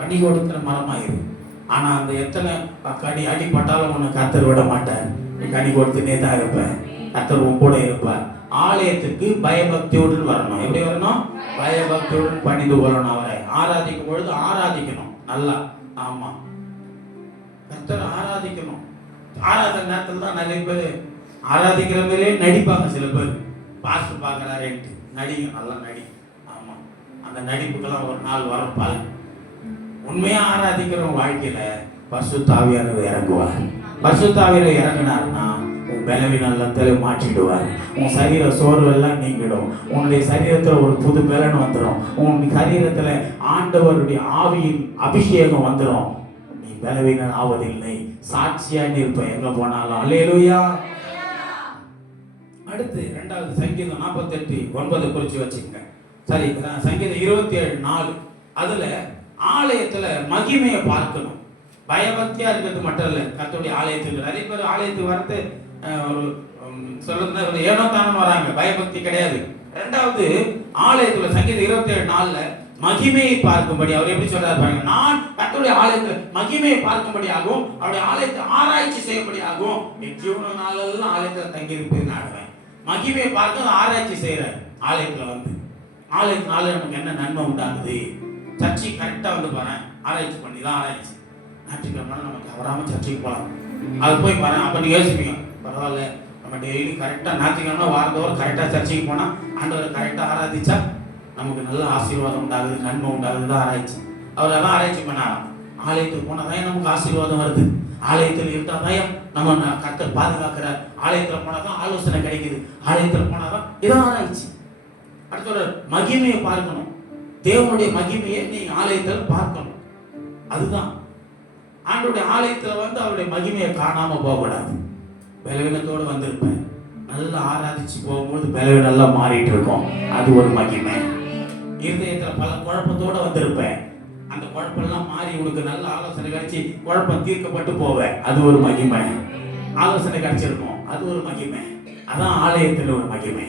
கனி கொடுக்கிற மரமாயிரு. ஆனா அந்த எத்தனை கனி அடிப்பட்டாலும் உனக்கு கர்த்தர் விட மாட்டார். நீ கனி கொடுத்துனே தான் இருப்ப. கர்த்தர் உன் கூட இருப்பார். ஆலயத்துக்கு பயபக்தியுடன் வரணும். எப்படி வரணும்? பயபக்தியுடன் பணிந்து கொள்ளணும். அவரை ஆராதிக்கும் பொழுது ஆராதிக்கணும் நல்லா. ஆமா, கர்த்தரை ஆராதிக்கணும். ஆராதனை நேரத்தில் தான் நிறைய பேர் ஆராதிக்கிற மாதிரியே நடிப்பாங்க. சில பேர் பாஸ்டர் பார்க்கறாருன்ட்டு நடிங்க, நல்லா நடி. ஆமா, அந்த நடிப்புக்கெல்லாம் ஒரு நாள் வரும் பலன். உண்மையா ஆராதிக்கிறவங்க வாழ்க்கையில பரிசுத்த ஆவியானவர் இறங்குவார். பரிசுத்த ஆவியானவர் இறங்கினார்னா உன் பலவீனத்தை மாற்றிடுவார். உன் சரீர சோர்வு எல்லாம் நீங்கிடும். உன்னுடைய சரீரத்துல ஒரு புது பலன் வந்துடும். உன் சரீரத்துல ஆண்டவருடைய ஆவியின் அபிஷேகம் வந்துடும். நீ பலவீனம் ஆவதில்லை, சாட்சியா இருப்ப எங்க போனாலும். அல்லேலூயா. அடுத்து 2வது சங்கீதம் 48:9 குறிச்சு வச்சுக்கங்க. சரி, சங்கீதம் 27:4 அதுல ஆலயத்துல மகிமையை பார்க்கணும். பயபக்தியா இருக்கிறது மட்டும் இல்ல, கர்த்தருடைய ஆலயத்துக்கு நிறைய பேர் ஆலயத்துக்கு வரது ஒரு சொல்றது ஏனோ தானோ வராங்க, பயபக்தி கிடையாது. 2வது ஆலயத்துல சங்கீதம் 27:4 மகிமையை பார்க்கும்படி அவர் எப்படி சொல்றாரு பாருங்க. நான் கர்த்தருடைய ஆலயத்துல மகிமையை பார்க்கும்படியாகவும் அவருடைய ஆலயத்தை ஆராய்ச்சி செய்யும்படியாகவும் என் ஜீவன நாளெல்லாம் ஆலயத்துல தங்கி இருப்பேன் நாடுவேன். மகிமையை பார்க்க ஆராய்ச்சி செய்யறாரு. ஆலயத்துல வந்து ஆலயத்தினால நமக்கு என்ன நன்மை உண்டாகுது? சர்ச்சை கரெக்டா வந்து பாரு, ஆராய்ச்சி பண்ணி தான் ஆராய்ச்சி. ஞாயிற்றுக்கிழமை நமக்கு அவராம சர்ச்சைக்கு போகலாம். அது போய் பாரு, அப்ப நீ யோசிப்பீங்க, பரவாயில்ல நம்ம டெய்லி கரெக்டா ஞாயிற்றுக்கிழமை வாரத்தோறும் கரெக்டா சர்ச்சைக்கு போனா ஆண்டவரை கரெக்டா ஆராதிச்சா நமக்கு நல்ல ஆசீர்வாதம் உண்டாகுது, நன்மை உண்டாகுது தான் ஆராய்ச்சி. அவர் அதான் ஆராய்ச்சி பண்ணாராம். ஆலயத்துக்கு போனாதான் நமக்கு ஆசீர்வாதம் வருது. ஆலயத்தில் இருந்தாதான் நம்ம கர்த்தர் பாதுகாக்கிறார். ஆலயத்துல போனாதான் ஆலோசனை கிடைக்குது. ஆலயத்துல போனாதான் இதான் ஆராய்ச்சி. அடுத்த மகிமையை பார்க்கணும். தேவனுடைய மகிமையை நீ ஆலயத்தில் பார்க்கணும். அதுதான் ஆண்டவருடைய ஆலயத்துல வந்து அவருடைய மகிமையை காணாம போகக்கூடாது. பலவீனத்தோடு வந்திருப்பேன், நல்லா ஆராதிச்சு போகும்போது பலவீனம் நல்லா மாறிட்டு இருக்கும், அது ஒரு மகிமை. இருதயத்துல பல குழப்பத்தோட வந்திருப்பேன், அந்த குழப்பெல்லாம் மாறி உனக்கு நல்ல ஆலோசனை கிடைச்சி குழப்பம் தீர்க்கப்பட்டு போவேன், அது ஒரு மகிமை. ஆலோசனை கிடைச்சிருக்கும், அது ஒரு மகிமை. அதான் ஆலயத்தில் ஒரு மகிமை.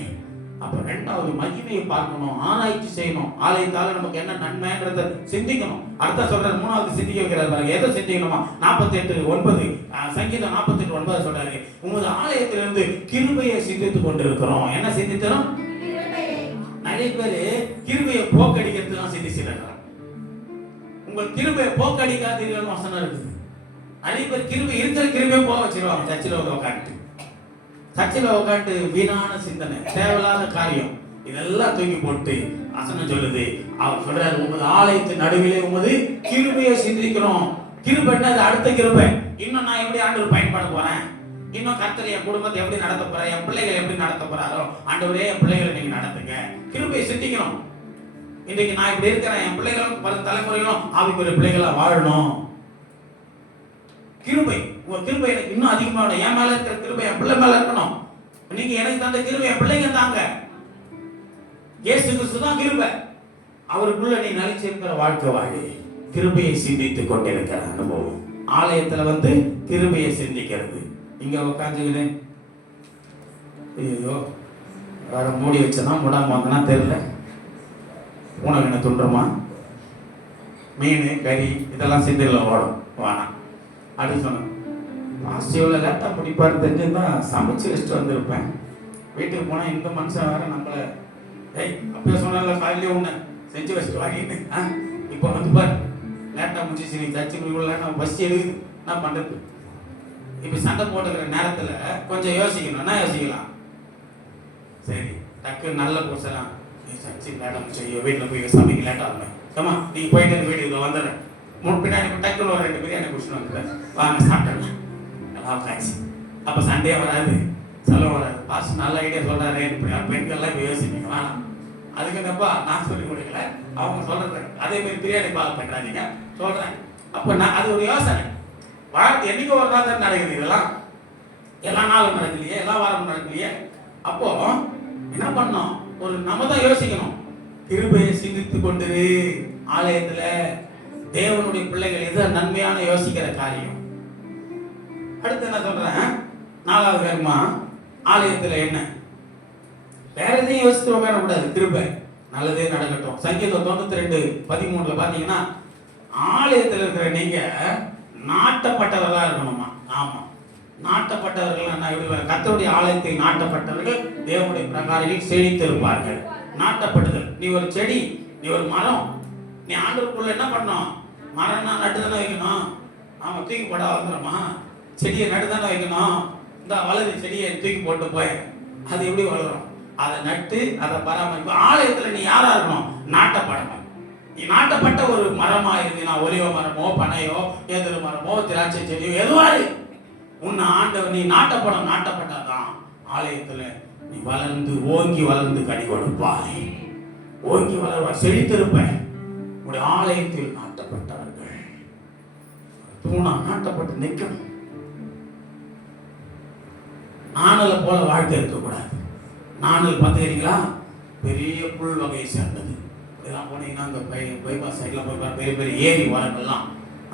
அப்ப 2வது மகிமையை பார்க்கணும், ஆராய்ச்சி செய்யணும். ஆலயத்தால நமக்கு என்ன நன்மைன்றத சிந்திக்கணும். அடுத்த சொல்ற 3வது சிந்திக்க வைக்கிறார் பாருங்க. எதை சிந்திக்கணுமா? 48:9 சங்கீதம் 48:9 சொல்றாரு, உமது ஆலயத்திலிருந்து கிருபையை சிந்தித்துக் கொண்டிருக்கிறோம். என்ன சிந்தித்தோம்? நிறைய பேரு கிருபையை போக்கடிக்கிறது தான் சிந்திச்சிருக்கிறாங்க. உங்கள் கிருபையை போக்கடிக்காதீர்கள் வசனம் இருக்குது. நிறைய பேர் கிருபை இருக்கிற கிருபையை போக வச்சிருவாங்க சர்ச்சில் வந்து உட்காந்து. சர்ச்சில் உட்காந்து வீணான சிந்தனை, தேவையில்லாத காரியம் இதெல்லாம் தூக்கி போட்டு வசனம் சொல்லுது. அவர் சொல்றாரு, உமது ஆலயத்தின் நடுவிலே உமது கிருபையை சிந்திக்கிறோம். கிருபைன்னா அது அடுத்த கிருபை. இன்னும் நான் எப்படி ஆண்டவர் பயன்பட போறேன், இன்னும் கர்த்தர் என் குடும்பத்தை எப்படி நடத்த போறேன், என் பிள்ளைகளை எப்படி நடத்த போறாரோ ஆண்டவரே என் பிள்ளைகளை நீங்க நடத்துங்க. கிருபையை சிந்திக்கணும். இன்னைக்கு நான் இப்படி இருக்கிறேன், என் பிள்ளைகளும் பல தலைமுறைகளும் ஆவிக்குரிய பிள்ளைகளா வாழணும். கிருபை, உங்க கிருபை எனக்கு இன்னும் அதிகமாக, என் மேல இருக்கிற கிருபை என் பிள்ளை மேல இருக்கணும். நீங்க எனக்கு தந்த கிருபை என் பிள்ளைங்க தாங்க. இயேசு கிறிஸ்து தான் கிருபை. அவருக்குள்ள நீ நிலைச்சிருக்கிற வாழ்க்கை வாழி கிருபையை சிந்தித்துக் கொண்டிருக்கிற அனுபவம். ஆலயத்துல வந்து கிருபையை சிந்திக்கிறது. இங்க உட்காந்துக்கிட்டு ஐயோ வேற மூடி வச்சனா மூடாம வந்தனா தெரியல, உனக்கு என்ன துண்டுறமா, மீன் கறி இதெல்லாம் சிந்தில ஓடும் வானா அப்படின்னு சொன்னேன். பாசிட்டிவ்ல லேட்டாக பிடிப்பாரு தெரிஞ்சுருந்தா சமைச்சு வச்சுட்டு வந்திருப்பேன். வீட்டுக்கு போனால் இந்த மனுஷன் வேற நம்மளை அப்பயே சொன்னால காலையிலே ஒன்று செஞ்சு வச்சுட்டு வாங்கிட்டு இப்போ வந்து பாரு லேட்டாக முடிச்சு நீ தச்சு லேட்டாக பஸ் எழுது நான் பண்ணுறது. இப்போ சண்டை போட்டுக்கிற நேரத்தில் கொஞ்சம் யோசிக்கணும். என்ன யோசிக்கலாம், சரி டக்கு நல்ல பூசலாம், நீ சச்சு லேட்டாக முடிச்சு வீட்டில் போய் சமைக்க லேட்டாக இருந்தேன் ஆமா நீங்கள் போயிட்டு வீட்டுக்கு வந்துடுறேன். பின்னாடி டக்குன்னு ஒரு 2 பிரியாணி குடிச்சுன்னு வந்துடுறேன், வாங்க சாப்பிட்றேன் நல்லா காய்ச்சி. அப்போ சண்டே வராது, செலவு வராது. பாஸ் நல்ல ஐடியா சொல்கிறாரு. பெண்கள்லாம் இப்போ யோசிப்பீங்க வேணாம், அதுக்கு என்னப்பா நான் சொல்லி கொடுக்கல, அவங்க சொல்கிறது அதே மாதிரி பிரியாணி பால் பண்ணுறாதீங்க சொல்கிறேன். அப்போ நான் அது ஒரு யோசனை. வாரத்து என்னைக்கு ஒரு நாள் தான் நடக்குது, இதெல்லாம் எல்லா நாளும் நடக்கலையே, எல்லா வாரமும் நடக்கலையே. அப்போ என்ன பண்ணோம், ஒரு நம்ம தான் யோசிக்கணும். கிருபையை சிந்தித்து கொண்டிரு. ஆலயத்துல தேவனுடைய பிள்ளைகள் எது நன்மையான யோசிக்கிற காரியம். அடுத்து என்ன சொல்றேன், 4வது கர்மா ஆலயத்துல என்ன, வேற எதையும் யோசித்து உட்காரக்கூடாது. கிருபை நல்லதே நடக்கட்டும். சங்கீதம் 92:13 பாத்தீங்கன்னா, ஆலயத்தில் இருக்கிற நீங்க நாட்டப்பட்டவர்களா இருக்கணுமா. ஆமா, நாட்டப்பட்டவர்கள் என்ன, கர்த்தருடைய ஆலயத்தை நாட்டப்பட்டவர்கள் தேவனுடைய பிரகாரிகள் செழித்திருப்பார்கள். நாட்டப்பட்டது, நீ ஒரு செடி, நீ ஒரு மரம், நீ ஆண்டவருக்குள்ள என்ன பண்ணணும், மரம்னா நட்டு தானே வைக்கணும். ஆமா, தூக்கி போட வந்துடுமா, செடியை நட்டு தானே வைக்கணும். இந்த வளரு செடியை தூக்கி போட்டு போய் அது எப்படி வளரும், அதை நட்டு அதை பராமரிப்பு. ஆலயத்துல நீ யாரா இருக்கணும், நாட்டப்படணும். நீ நாட்டப்பட்ட ஒரு மரமா இருந்தீங்கன்னா, ஒலிவ மரமோ பனையோ எதிர் மரமோ திராட்சை செடியோ எதுவாரு உன்னை ஆண்டவர், நீ நாட்டப்படம். நாட்டப்பட்டாதான் ஆலயத்துல நீ வளர்ந்து ஓங்கி வளர்ந்து கனி கொடுப்பாய், ஓங்கி வளர்வாய், செழித்திருப்பாய். உடைய ஆலயத்தில் நாட்டப்பட்டவர்கள் தூணா நாட்டப்பட்டு நிற்கணும். நாணலை போல வாழ்க்கை இருக்கக்கூடாது. நாணல் பார்த்துக்கிறீங்களா, பெரிய புல் வகையை சேர்ந்தது. இதெல்லாம் போனீங்கன்னா அந்த பைபாஸ் சைடில் போய் பெரிய பெரிய ஏரி வரங்கள்லாம்.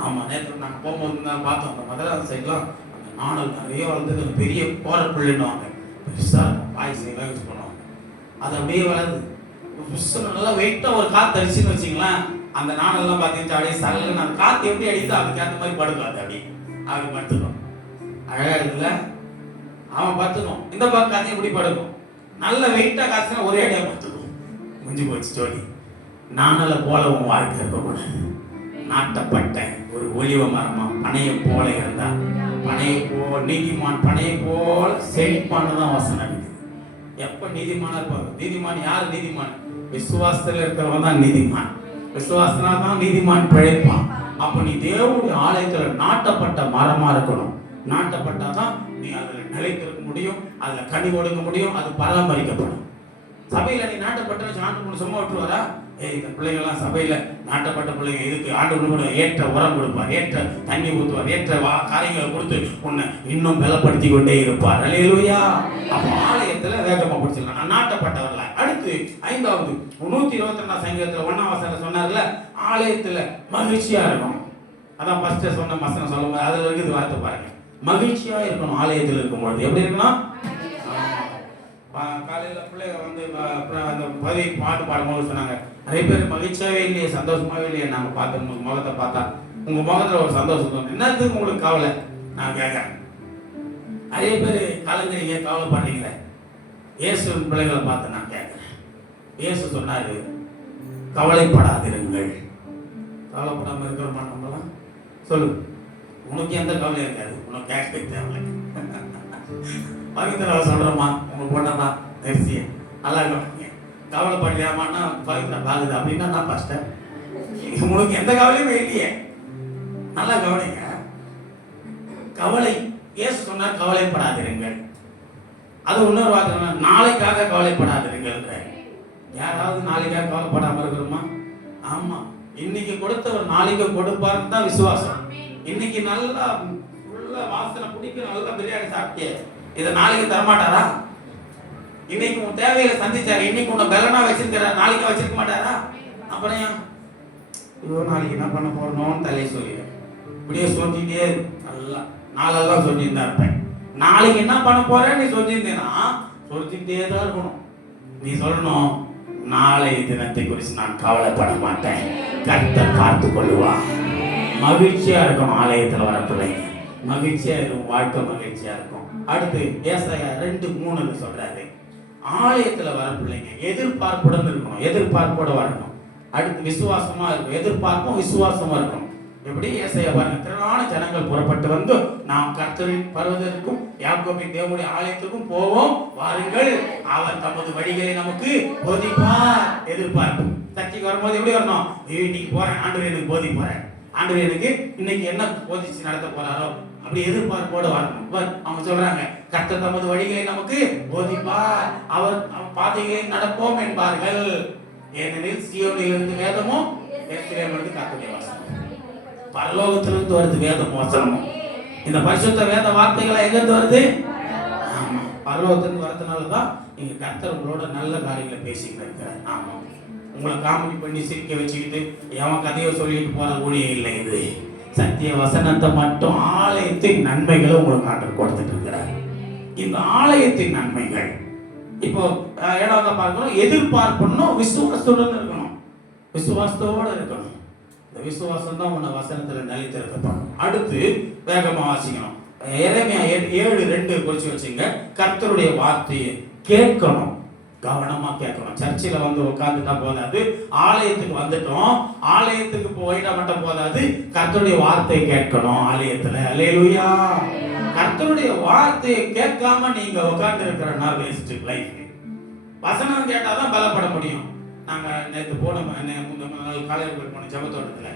ஆமாம், நேற்று நாங்கள் போகும்போது தான் பார்த்தோம். அந்த மதுராஸ் சைட்லாம் அந்த நாணல் நிறைய வளர்ந்தது. அந்த பெரிய கோர புல்லுன்னுவாங்க, பெருசாக இருக்கும், பாயசம் யூஸ் பண்ணுவாங்க. அது அப்படியே வளருது. நல்லா வெயிட்டாக ஒரு காற்று அடிச்சுன்னு வச்சிங்களேன், அந்த நாணல்லாம் பார்த்தீங்கன்னா அப்படியே சரலுன்னு அந்த காற்று எப்படி அடிக்குதோ அதுக்கு அந்த மாதிரி படுக்காது. அப்படி படுத்துக்கும். அழகாக இருக்குல்ல, அவன் பார்த்துக்கும். இந்த பக்கம் காற்று எப்படி படுக்கும், நல்ல வெயிட்டாக காற்றுனா ஒரே அடியாக பார்த்துக்கும். முடிஞ்சு போச்சு ஜோடி. நாணலை போல உன் வாழ்க்கை இருக்கக்கூடாது. நாட்டப்பட்ட ஒரு ஒலிவ மரமா பனையை போல இருந்தா, பனையை போல நீதிமான் பனையை போல செழிப்பான்னு தான் வசனம் இருக்குது. எப்ப நீதிமானா இருப்பாங்க. நீதிமான் யாரு, நீதிமான் விசுவாசத்துல இருக்கிறவன் தான் நீதிமான். விசுவாசனா தான் நீதிமான் பிழைப்பான். அப்ப நீ தேவனுடைய ஆலயத்துல நாட்டப்பட்ட மரமா இருக்கணும். நாட்டப்பட்டாதான் நீ அதுல நிலைத்திருக்க முடியும், அதுல கனி கொடுக்க முடியும், அது பராமரிக்கப்படும். சபையில நீ நாட்டப்பட்ட ஆண்டு சும்மா விட்டுருவாரா, இந்த பிள்ளைங்கள்லாம் சபையில நாட்டப்பட்ட பிள்ளைங்க, இதுக்கு ஆண்டு ஏற்ற உரம் கொடுப்பார், ஏற்ற தண்ணி ஊற்றுவார், ஏற்ற காரியங்களை கொடுத்து உன்னை இன்னும் பலப்படுத்தி கொண்டே இருப்பார். அல்லேலூயா. அப்போ ஆலயத்துல வேகமா பிடிச்சிடலாம் நாட்டப்பட்டவர்கள. அடுத்து 5வது 122 சங்கீதத்துல 1ஆம் வசனம் சொன்னார்ல, ஆலயத்துல மகிழ்ச்சியா இருக்கணும். அதான் ஃபர்ஸ்ட் சொன்ன வசனம் சொல்லும்போது அதுல இருக்குது வார்த்தை பாருங்க, மகிழ்ச்சியா இருக்கணும். ஆலயத்தில் இருக்கும்போது எப்படி இருக்கணும், காலையில பிள்ளைங்க வந்து அந்த பதவி பாட்டு பாடும்போது சொன்னாங்க, நிறைய பேர் மகிழ்ச்சியாவே இல்லையே, சந்தோஷமாவே இல்லையே. நாங்க பார்த்தோம் உங்க முகத்தை பார்த்தா, உங்க முகத்துல ஒரு சந்தோஷம் தோணும். என்னத்துக்கு உங்களுக்கு கவலை நான் கேட்கறேன். நிறைய பேர் கலங்குறீங்க, கவலைப்படுறீங்களே. இயேசு பிள்ளைகளை பார்த்து நான் கேட்கிறேன். இயேசு சொன்னாரு, கவலைப்படாதிருங்கள். கவலைப்படாம இருக்கிறோமா நம்மளாம், சொல்லு. உனக்கு எந்த கவலையும் இருக்காது, உனக்கு கேட்க தேவை. பவித்ரா சொல்றேம்மா உங்க பொண்ணம்மா நெரிசிய நல்லா கவனிங்க, கவலைப்படலையாமான்னா பவித்ரா பாக்குது அப்படின்னா நான் பாஸ்டர் உங்களுக்கு எந்த கவலையுமே இல்லையே. நல்லா கவனிங்க, கவலை இயேசு சொன்னார் கவலைப்படாதிருங்கள். அது இன்னொரு வார்த்தை நாளைக்காக கவலைப்படாதிருங்கள். யாராவது நாளைக்காக கவலைப்படாம இருக்கிறோமா? ஆமா, இன்னைக்கு கொடுத்தவர் நாளைக்கு கொடுப்பாருன்னு தான் விசுவாசம். இன்னைக்கு நல்லா உள்ள வாசனை பிடிக்க நல்லா பிரியாணி சாப்பிட்டே இதை நாளைக்கு தரமாட்டாரா? இன்னைக்கு உன் தேவையில சந்திச்சாரு, இன்னைக்கு உன்னை பெலனா வச்சிருக்கிறார், நாளைக்கு வச்சிருக்க மாட்டாரா? அப்புறம் ஐயோ நாளைக்கு என்ன பண்ண போறோம்னு தலையை சொல்லிடு, இப்படியே சொல்லிட்டே நல்லா நாளெல்லாம் சொல்லிட்டு இருப்பேன். நாளைக்கு என்ன பண்ண போறேன்னு நீ சொல்லியிருந்தேன்னா சொல்லிட்டே தான் இருக்கணும். நீ சொல்லணும், நாளை தினத்தை குறித்து நான் கவலைப்பட மாட்டேன், கர்த்தர் பார்த்து கொள்ளுவா. மகிழ்ச்சியா இருக்கணும். ஆலயத்தில் வர பிள்ளைங்க மகிழ்ச்சியா இருக்கும், வாழ்க்கை மகிழ்ச்சியா இருக்கும். அடுத்து ஏசாயா 2:3 சொல்றாரு, ஆலயத்துல வர பிள்ளைங்க எதிர்பார்ப்புடன் இருக்கணும், எதிர்பார்ப்போட வரணும். அடுத்து விசுவாசமா இருக்கும், எதிர்பார்ப்பும் விசுவாசமா இருக்கணும். எப்படி ஏசாயா பாருங்க, திரளான ஜனங்கள் புறப்பட்டு வந்து நாம் கர்த்தரின் பர்வதத்திற்கும் யாக்கோபின் தேவனுடைய ஆலயத்துக்கும் போவோம் வாருங்கள், அவர் தமது வழிகளை நமக்கு போதிப்பார். எதிர்பார்ப்பு சர்ச்சைக்கு வரும்போது எப்படி வரணும்? இன்னைக்கு போறேன், ஆண்டவர் எனக்கு போதி போறேன், ஆண்டவர் எனக்கு இன்னைக்கு என்ன போதிச்சு நடத்த போறாரோ அப்படி எதிர்பார்ப்போட வரணும். அவங்க சொல்றாங்க கர்த்தர் தமது வழிகளை நமக்கு போதிப்பார், அவர் பாதைகளை நடப்போம் என்பார்கள். ஏனெனில் சீயோனிலிருந்து வேதமும் எருசலேமிலிருந்து கர்த்தருடைய வசனம், பரலோகத்திலிருந்து வருது வேதம் வசனமும். இந்த பரிசுத்த வேத வார்த்தைகள் எங்கிருந்து வருது? ஆமா, பரலோகத்திலிருந்து வரதுனாலதான் நீங்க கர்த்தர் உங்களோட நல்ல காரியங்களை பேசிட்டு இருக்கிறார். ஆமா, உங்களை காமெடி பண்ணி சிரிக்க வச்சுக்கிட்டு எவன் கதையை சொல்லிட்டு போற ஊழியம் இல்லை. இது சத்திய வசனத்தை மட்டும், ஆலயத்தின் நன்மைகளை உங்களுக்கு ஆண்டவர் கொடுத்துட்டு இருக்கிறார். இந்த ஆலயத்தின் நன்மைகள் இப்போ ஏழாவது பார்க்கணும், எதிர்பார்க்கணும், விசுவாசத்துடன் இருக்கணும், விசுவாசத்தோட இருக்கணும். இந்த விசுவாசம் தான் உன்னை வசனத்துல நிலைத்திருக்கப்படும். அடுத்து வேகமா வாசிக்கணும். எரேமியா 7:2 குறிச்சு வச்சுங்க. கர்த்தருடைய வார்த்தையை கேட்கணும், கவனமா கேட்கணும். சர்ச்சில் வந்து உட்கார்ந்துட்டா போதாது, ஆலயத்துக்கு வந்துட்டோம், ஆலயத்துக்கு போயிட்டா மட்டும் போதாது, கர்த்தருடைய வார்த்தையை கேட்கணும் ஆலயத்துல. அல்லேலூயா. கர்த்தருடைய வார்த்தையை கேட்காம நீங்க உட்கார்ந்து இருக்கிறனா வேஸ்ட் லைஃப். வசனம் கேட்டாதான் பலப்பட முடியும். நாங்க நேற்று போன முந்தின நாள் காலையில் போன ஜபத்தோட்டத்துல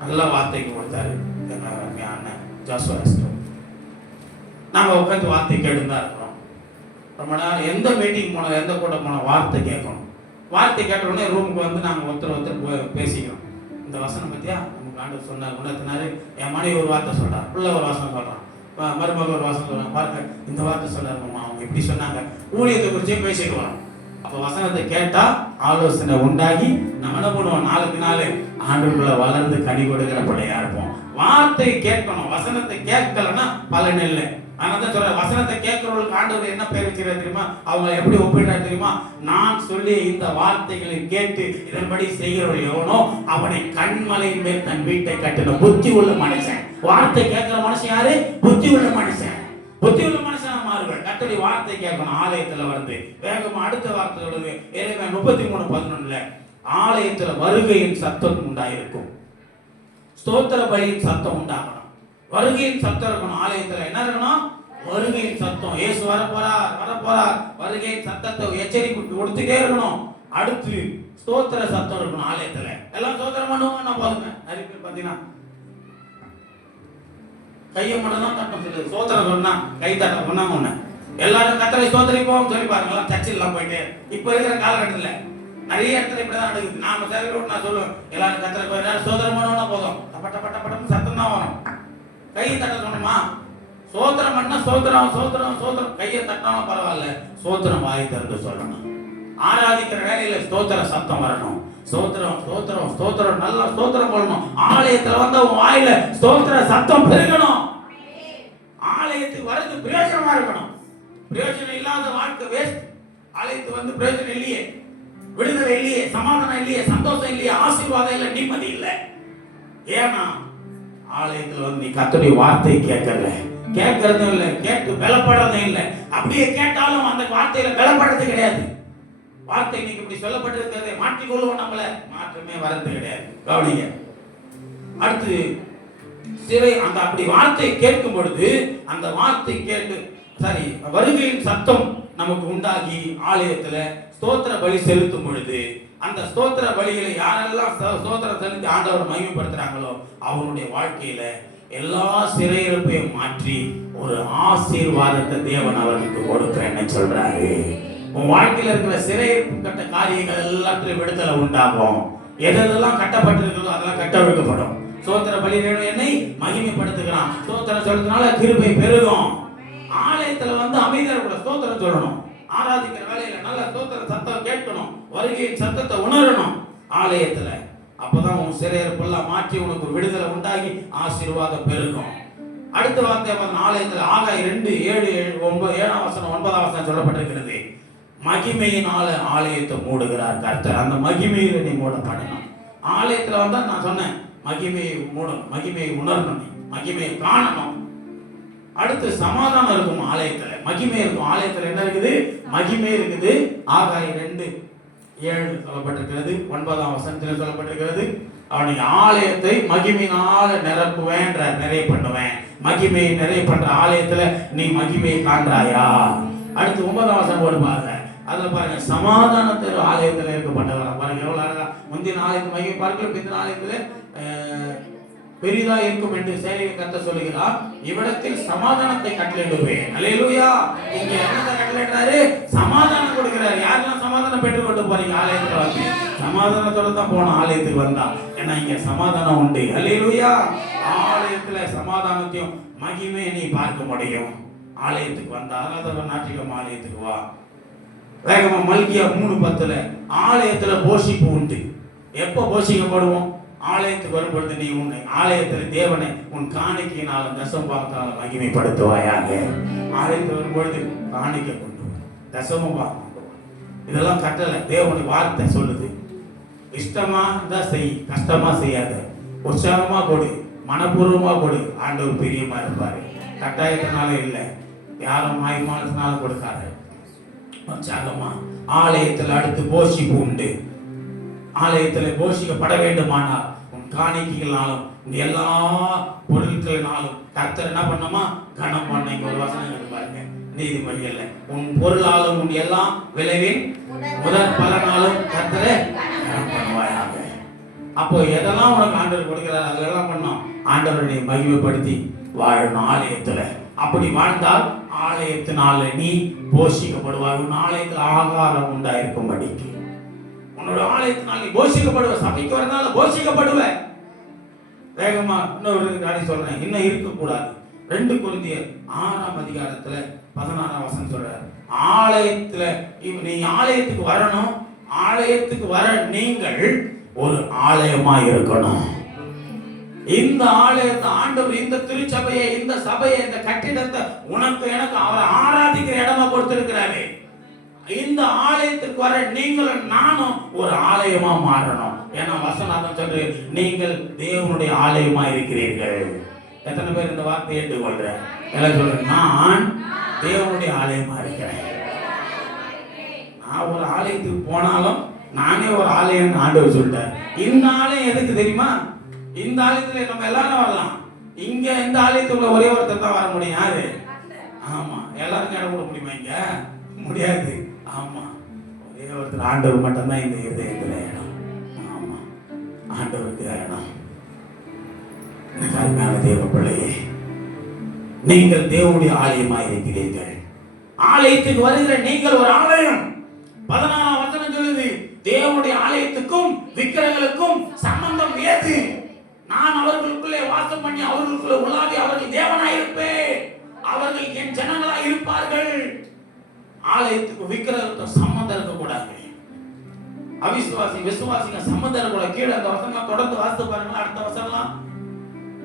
நல்ல வார்த்தைக்கு கொடுத்தாரு எங்க அண்ணன் ஜாஸ்வரஸ்டோ. நாங்க உட்காந்து வார்த்தை கேட்டுதான் இருக்கிறோம். ரொம்ப நேரம் எந்த மீட்டிங் போனோம், எந்த கூட்டம் போனோம், வார்த்தை கேட்கணும். வார்த்தை கேட்ட உடனே ரூமுக்கு வந்து நாங்கள் ஒருத்தர் பேசிக்கிறோம். இந்த வசனம் பத்தியா நமக்கு ஆண்டவர் சொன்னார், உணர்த்தினாரு. என் மனைவி ஒரு வார்த்தை சொல்றான், பிள்ளை ஒரு வாசனம் சொல்றான், மருமகள் ஒரு வாசனம் சொல்றான். பாருங்க இந்த வார்த்தை சொல்றாருமா, அவங்க எப்படி சொன்னாங்க, ஊழியத்தை குறிச்சே பேசிடுவோம். அப்ப வசனத்தை கேட்டா ஆலோசனை உண்டாகி நம்ம என்ன பண்ணுவோம், நாளுக்கு நாள் ஆண்டுக்குள்ள வளர்ந்து கனி கொடுக்கிற பிள்ளையா இருப்போம். வார்த்தை கேட்கணும், வசனத்தை கேட்கலன்னா பலன் இல்லை. அதனால சொல்ற வசனத்தை கேட்கிறவங்களுக்கு ஆண்டவர் என்ன பேர் வச்சுக்கிறார் தெரியுமா? அவங்க எப்படி ஒப்பிடுறாரு தெரியுமா? நான் சொல்லி இந்த வார்த்தைகளை கேட்டு இதன்படி செய்கிறவர்கள் எவனோ அவனை கண்மலையின் மேல் தன் வீட்டை கட்டின புத்தி உள்ள மனுஷன். வார்த்தை கேட்கிற மனுஷன் யாரு? புத்தி உள்ள மனுஷன். புத்தி உள்ள மனுஷனா மாறுகள். கர்த்தருடைய வார்த்தை கேட்கணும். ஆலயத்துல வந்து வேகமா அடுத்த வார்த்தை சொல்லுது. எரேமியா 33:11 ஆலயத்துல வருகையின் சத்தம் உண்டாயிருக்கும், ஸ்தோத்திர பலியின் சத்தம் உண்டாகணும். வருகையின் சத்தம் இருக்கணும். ஆலயத்துல என்ன இருக்கணும்? வருகையின் சத்தம். இயேசு வரப்போறார் வருகையின் சத்தத்தை எச்சரிக்கை கொடுத்துட்டே இருக்கணும். அடுத்து ஸ்தோத்திர சத்தம் இருக்கணும். ஆலயத்துல எல்லாம் ஸ்தோத்திரம் பண்ணுவாங்க. நான் போதுங்க நிறைய பேர் பாத்தீங்கன்னா கையை மட்டும் தான் தட்டம் சொல்லுது. சோத்திரம் சொன்னா கை தட்ட சொன்னா ஒண்ணு எல்லாரும் கத்தரை சோதரிப்போம் சொல்லி பாருங்களா. சர்ச்சில் போயிட்டு இப்ப இருக்கிற காலகட்டத்தில் நிறைய இடத்துல இப்படிதான் நடக்குது. நாம சேவையோடு நான் சொல்லுவேன், எல்லாரும் கத்தரை போய் சோதரம் பண்ணோம்னா போதும், பட்ட சத்தம் தான் வரும். கையை தட்ட சொன்னோமா, சோத்திரம் பண்ணா சோத்திரம் கையை தட்டாலும் பரவாயில்ல, சோத்திரம் வாய் திறந்து சொல்லணும். ஆராதிக்கிற வேலையில ஸ்தோத்திர சத்தம் வரணும். ஸ்தோத்திரம் நல்லா ஸ்தோத்திரம் போடணும். ஆலயத்துல வந்து வாயில ஸ்தோத்திர சத்தம் பெருகணும். ஆலயத்துக்கு வரது பிரயோஜனமா இருக்கணும். பிரயோஜனம் இல்லாத வாழ்க்கை வேஸ்ட். ஆலயத்துக்கு வந்து பிரயோஜனம் இல்லையே, விடுதலை இல்லையே, சமாதானம் இல்லையே, சந்தோஷம் இல்லையே, ஆசீர்வாதம் இல்லை, நிம்மதி இல்லை. ஏன்னா ஆலயத்துல வந்து நீ கர்த்தருடைய வார்த்தையை கேட்கறதும் இல்லை, கேட்டு பலப்படுறதும் இல்லை. அப்படியே கேட்டாலும் அந்த வார்த்தையில பலப்படுறது கிடையாது. வார்த்தை இன்னைக்கு இப்படி சொல்லப்பட்டிருக்கிறதை மாற்றிக்கொள்வோம், நம்மள மாற்றமே வரது கிடையாது. கவனிங்க. அடுத்து சிறை அந்த அப்படி வார்த்தை கேட்கும் பொழுது அந்த வார்த்தை கேட்டு சரி, வருகையின் சத்தம் நமக்கு உண்டாகி ஆலயத்துல ஸ்தோத்திர பலி செலுத்தும் பொழுது அந்த ஸ்தோத்திர பலிகளை யாரெல்லாம் ஸ்தோத்திரம் செலுத்தி ஆண்டவர் மகிமைப்படுத்துறாங்களோ அவனுடைய வாழ்க்கையில எல்லா சிறையிருப்பையும் மாற்றி ஒரு ஆசீர்வாதத்தை தேவன் அவர்களுக்கு கொடுக்கிறேன்னு சொல்றாரு. உன் வாழ்க்கையில இருக்கிற சிறையிருப்பு கட்ட காரியங்கள் எல்லாத்திலும் விடுதலை உண்டாகும். எதெல்லாம் கட்டப்பட்டிருக்கிறதோ அதெல்லாம் கட்டவிழ்க்கப்படும். ஸ்தோத்திர பலி என்னை மகிமைப்படுத்துகிறான். ஸ்தோத்திரம் செலுத்தினால கிருபை பெருகும். ஆலயத்துல வந்து அமைதியா கூட ஸ்தோத்திரம் சொல்லணும். ஆராதிக்கிற வேலையில நல்ல ஸ்தோத்திர சத்தம் கேட்கணும். வருகையின் சத்தத்தை உணரணும் ஆலயத்துல. அப்பதான் உன் சிறையிருப்பெல்லாம் மாற்றி உனக்கு விடுதலை உண்டாகி ஆசீர்வாதம் பெருகும். அடுத்த வார்த்தை ஆலயத்துல ஆகாய் 2:7-9 சொல்லப்பட்டிருக்கிறது. மகிமையினால ஆலயத்தை மூடுகிறார் கர்த்தர். அந்த மகிமையில நீ மூடப்படணும். ஆலயத்துல வந்தா நான் சொன்னேன், மகிமையை மூடணும், மகிமையை உணரணும், மகிமையை காணணும். அடுத்து சமாதானம் இருக்கும் ஆலயத்துல, மகிமை இருக்கும். ஆலயத்துல என்ன இருக்குது? மகிமை இருக்குது. ஆகாய் 2:7 சொல்லப்பட்டிருக்கிறது. 9 சொல்லப்பட்டிருக்கிறது. அவனுடைய ஆலயத்தை மகிமையினால நிரப்புவேன், நிறைய பண்ணுவேன். மகிமையை நிறைய பண்ற ஆலயத்துல நீ மகிமையை காண்றாயா? அடுத்து 9 போடுவாங்க. அதுல பாருங்க, சமாதானத்தில் ஆலயத்துல இருக்கப்பட்டவர் பாருங்க எவ்வளவு அழகா. முந்தின ஆலயத்து மகிமை பார்க்கல, பிந்தின ஆலயத்துல பெரிதா இருக்கும் என்று சேனையை கர்த்தர் சொல்லுகிறார். இவ்விடத்தில் சமாதானத்தை கட்டளையிடுவேன். அல்லேலூயா. இங்க என்ன கட்டளையிடுறாரு? சமாதானம் கொடுக்கிறார். யாரெல்லாம் சமாதானம் பெற்றுக் கொண்டு போறீங்க ஆலயத்துல வந்து? சமாதானத்தோட தான் போன ஆலயத்துக்கு வந்தா. ஏன்னா இங்க சமாதானம் உண்டு. அல்லேலூயா. ஆலயத்துல சமாதானத்தையும் மகிமையை நீ பார்க்க முடியும் ஆலயத்துக்கு வந்தா. அதனால ஞாயிற்றுக்கிழமை ஆலயத்துக்கு வா. வேகமா மல்கியா 3:10 ஆலயத்துல போஷிப்பு உண்டு. எப்ப போஷிக்கப்படுவோம்? ஆலயத்துக்கு வரும்பொழுது நீ உன்னை ஆலயத்துல தேவனை உன் காணிக்கையினாலும் தசம் பார்த்தாலும் மகிமைப்படுத்துவாயாக. ஆலயத்துக்கு வரும்பொழுது காணிக்கை கொண்டு தசமும் பார்க்க. இதெல்லாம் கட்டளை, தேவனுடைய வார்த்தை சொல்லுது. இஷ்டமா இருந்தா செய், கஷ்டமா செய்யாத. உற்சாகமா கொடு, மனப்பூர்வமா கொடு. ஆண்டவர் பிரியமா இருப்பாரு. கட்டாயத்தினால இல்லை, யாரும் மாயமானதுனால கொடுக்காத. உற்சாகமா. ஆலயத்தில் அடுத்து போஷிப்பு உண்டு. ஆலயத்தில் போஷிக்கப்பட வேண்டுமானால் உன் காணிக்கைகளாலும் எல்லா பொருட்களினாலும் கர்த்தர் என்ன பண்ணமா? கனம் பண்ண. இங்க ஒரு வசனம் பாருங்க, நீதிமொழிகள்ல, உன் பொருளாலும் உன் எல்லாம் விளைவின் முதல் பலனாலும் கர்த்தரை கனம் பண்ணுவாயாக. அப்போ எதெல்லாம் உனக்கு ஆண்டவர் கொடுக்கிறார் அதெல்லாம் பண்ணோம். ஆண்டவரை நீ மகிமைப்படுத்தி வாழணும் ஆலயத்துல. அப்படி வாழ்ந்தால் ஆலயத்தினால நீ போஷிக்கப்படுவாய். உன் ஆலயத்தில் ஆகாரம் உண்டாயிருக்கும்படிக்கு உன்னோட ஆலயத்தினால் நீ போஷிக்கப்படுவ. சபைக்கு வரனால போஷிக்கப்படுவ. வேகமா இன்னொரு காடி சொல்றேன், இன்னும் இருக்கக்கூடாது. 2 கொரிந்தியர் 6:16 சொல்றாரு. ஆலயத்துல நீ ஆலயத்துக்கு வரணும். ஆலயத்துக்கு வர நீங்கள் ஒரு ஆலயமா இருக்கணும். இந்த ஆலயத்தை ஆண்டவர் இந்த திருச்சபையை, இந்த சபையை, இந்த கட்டிடத்தை உனக்கு எனக்கு அவரை ஆராதிக்கிற இடமா கொடுத்திருக்கிறாரு. இந்த ஆலயத்துக்கு வர நீங்களும் நானும் ஒரு ஆலயமா மாறணும். ஏன்னா வசனம் சொல்லு, நீங்கள் தேவனுடைய ஆலயமா இருக்கிறீர்கள். எத்தனை பேர் இந்த வார்த்தையை ஏற்றுக்கொள்ற? எல்லாம் சொல்றேன், நான் தேவனுடைய ஆலயமா இருக்கிறேன். நான் ஒரு ஆலயத்துக்கு போனாலும் நானே ஒரு ஆலயம் ஆண்டவர் சொல்லிட்டார். இந்த ஆலயம் எதுக்கு தெரியுமா? இந்த ஆலயத்துல நம்ம எல்லாரும் வரலாம். இங்க இந்த ஆலயத்துக்குள்ள ஒரே ஒருத்தர் தான் வர முடியும். யாரு? ஆமா, எல்லாரும் இடம் கூட முடியுமா? இங்க முடியாது. ஆமா, ஒரே ஒருத்தர் ஆண்டவர் மட்டும்தான் இந்த இதயத்துல இடம். ஆமா, ஆண்டவருக்கு இடம். அருமையான தேவ பிள்ளையே, நீங்கள் தேவனுடைய ஆலயமாக இருக்கிறீர்கள். ஆலயத்துக்கு வருகிற நீங்கள் ஒரு ஆலயம். 16 சொல்லுது, தேவனுடைய ஆலயத்துக்கும் விக்கிரகங்களுக்கும் சம்பந்தம் ஏது? நான் அவர்களுக்குள்ளே வாசம் பண்ணி அவர்களுக்குள்ளே உலாவி அவர்கள் தேவனாயிருப்பேன், அவர்கள் என் ஜனங்களாய் இருப்பார்கள். ஆலயத்துக்கு விக்கிரகத்துக்கு சம்பந்தம் இருக்கக்கூடாது. அவிசுவாசி விசுவாசிங்க சம்பந்தம் இருக்கக்கூடாது. கீழே அந்த வசனம் தொடர்ந்து வாசித்து பாருங்க. அடுத்த வசனம்,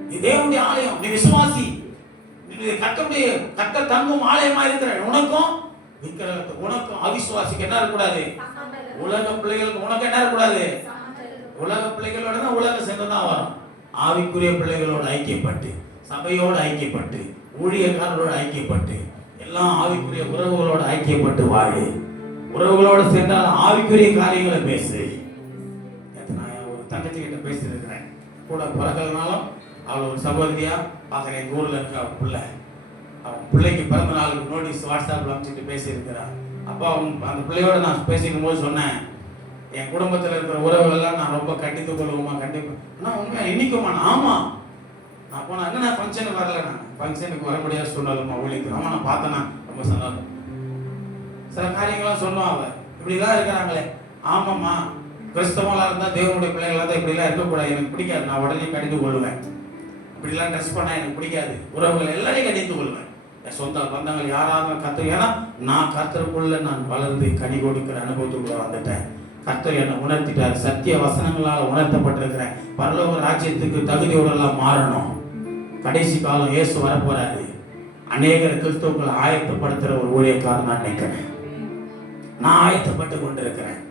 நீ தேவனுடைய ஆலயம், நீ விசுவாசி, கர்த்தருடைய கர்த்தர் தங்கும் ஆலயமா இருக்கிற உனக்கும் விக்கிரகத்துக்கு உனக்கும் அவிசுவாசிக்கு என்ன இருக்கக்கூடாது? உலக பிள்ளைகளுக்கு உனக்கு என்ன இருக்கக்கூடாது? உலக பிள்ளைகளோட தான் உலகம் சேர்ந்துதான் வரும். ஆவிக்குரிய பிள்ளைகளோடு ஐக்கியப்பட்டு, சபையோடு ஐக்கியப்பட்டு, ஊழியக்காரர்களோடு ஐக்கியப்பட்டு, எல்லாம் ஆவிக்குரிய உறவுகளோடு ஐக்கியப்பட்டு வாழு. உறவுகளோடு சேர்ந்தால் ஆவிக்குரிய காரியங்களை பேசு. நான் ஒரு தங்கச்சி கிட்ட பேசியிருக்கிறேன், கூட பிறக்கிறதுனாலும் அவள் ஒரு சகோதரியா பார்க்குறேன். எங்கள் ஊரில் இருக்க பிள்ளை அவன் பிள்ளைக்கு பிறந்த நாளுக்கு நோட்டீஸ் வாட்ஸ்அப்பில் அமைச்சிட்டு பேசியிருக்கிறான். அப்போ அந்த பிள்ளையோட நான் பேசிக்கும் போது சொன்னேன், என் குடும்பத்தில் இருக்கிற உறவுகள்லாம் நான் ரொம்ப கண்டித்து கொள்வோமா, கண்டிப்பாக ஆனால் உண்மையாக இன்னைக்குமா. ஆமாம், நான் போனேன், என்ன நான் ஃபங்க்ஷனுக்கு வரல, நான் ஃபங்க்ஷனுக்கு வர முடியாது சொன்னாலுமா ஊழியத்துக்கு. ஆமாம், நான் பார்த்தேன்னா ரொம்ப சந்தோஷம். சில காரியங்கள்லாம் சொன்னோம், அவன் இப்படிலாம் இருக்கிறாங்களே. ஆமாம்மா, கிறிஸ்தவங்களாக இருந்தால் தேவனுடைய பிள்ளைகளாக தான் இப்படிலாம் இருக்கக்கூடாது, எனக்கு பிடிக்காது, நான் உடனே கடிந்து கொள்வேன். இப்படிலாம் ட்ரெஸ் பண்ணால் எனக்கு பிடிக்காது, உறவுகள் எல்லாரையும் கடிந்து கொள்வேன். என் சொந்த பந்தங்கள் யாராவது கற்று, ஏன்னா நான் கர்த்தருக்குள்ள நான் வளர்ந்து கனி கொடுக்கிற அனுபவத்துக்குள்ள வந்துட்டேன். கர்த்தர் என்னை உணர்த்திட்டார், சத்திய வசனங்களால் உணர்த்தப்பட்டிருக்கிறேன். பரலோக ராஜ்யத்துக்கு தகுதியோடெல்லாம் மாறணும். கடைசி காலம் இயேசு வரப்போறாரு. அநேகர் கிறிஸ்தவங்களை ஆயத்தப்படுத்துகிற ஒரு ஊழியக்காரன் நான் நினைக்கிறேன். நான் ஆயத்தப்பட்டு கொண்டிருக்கிறேன்.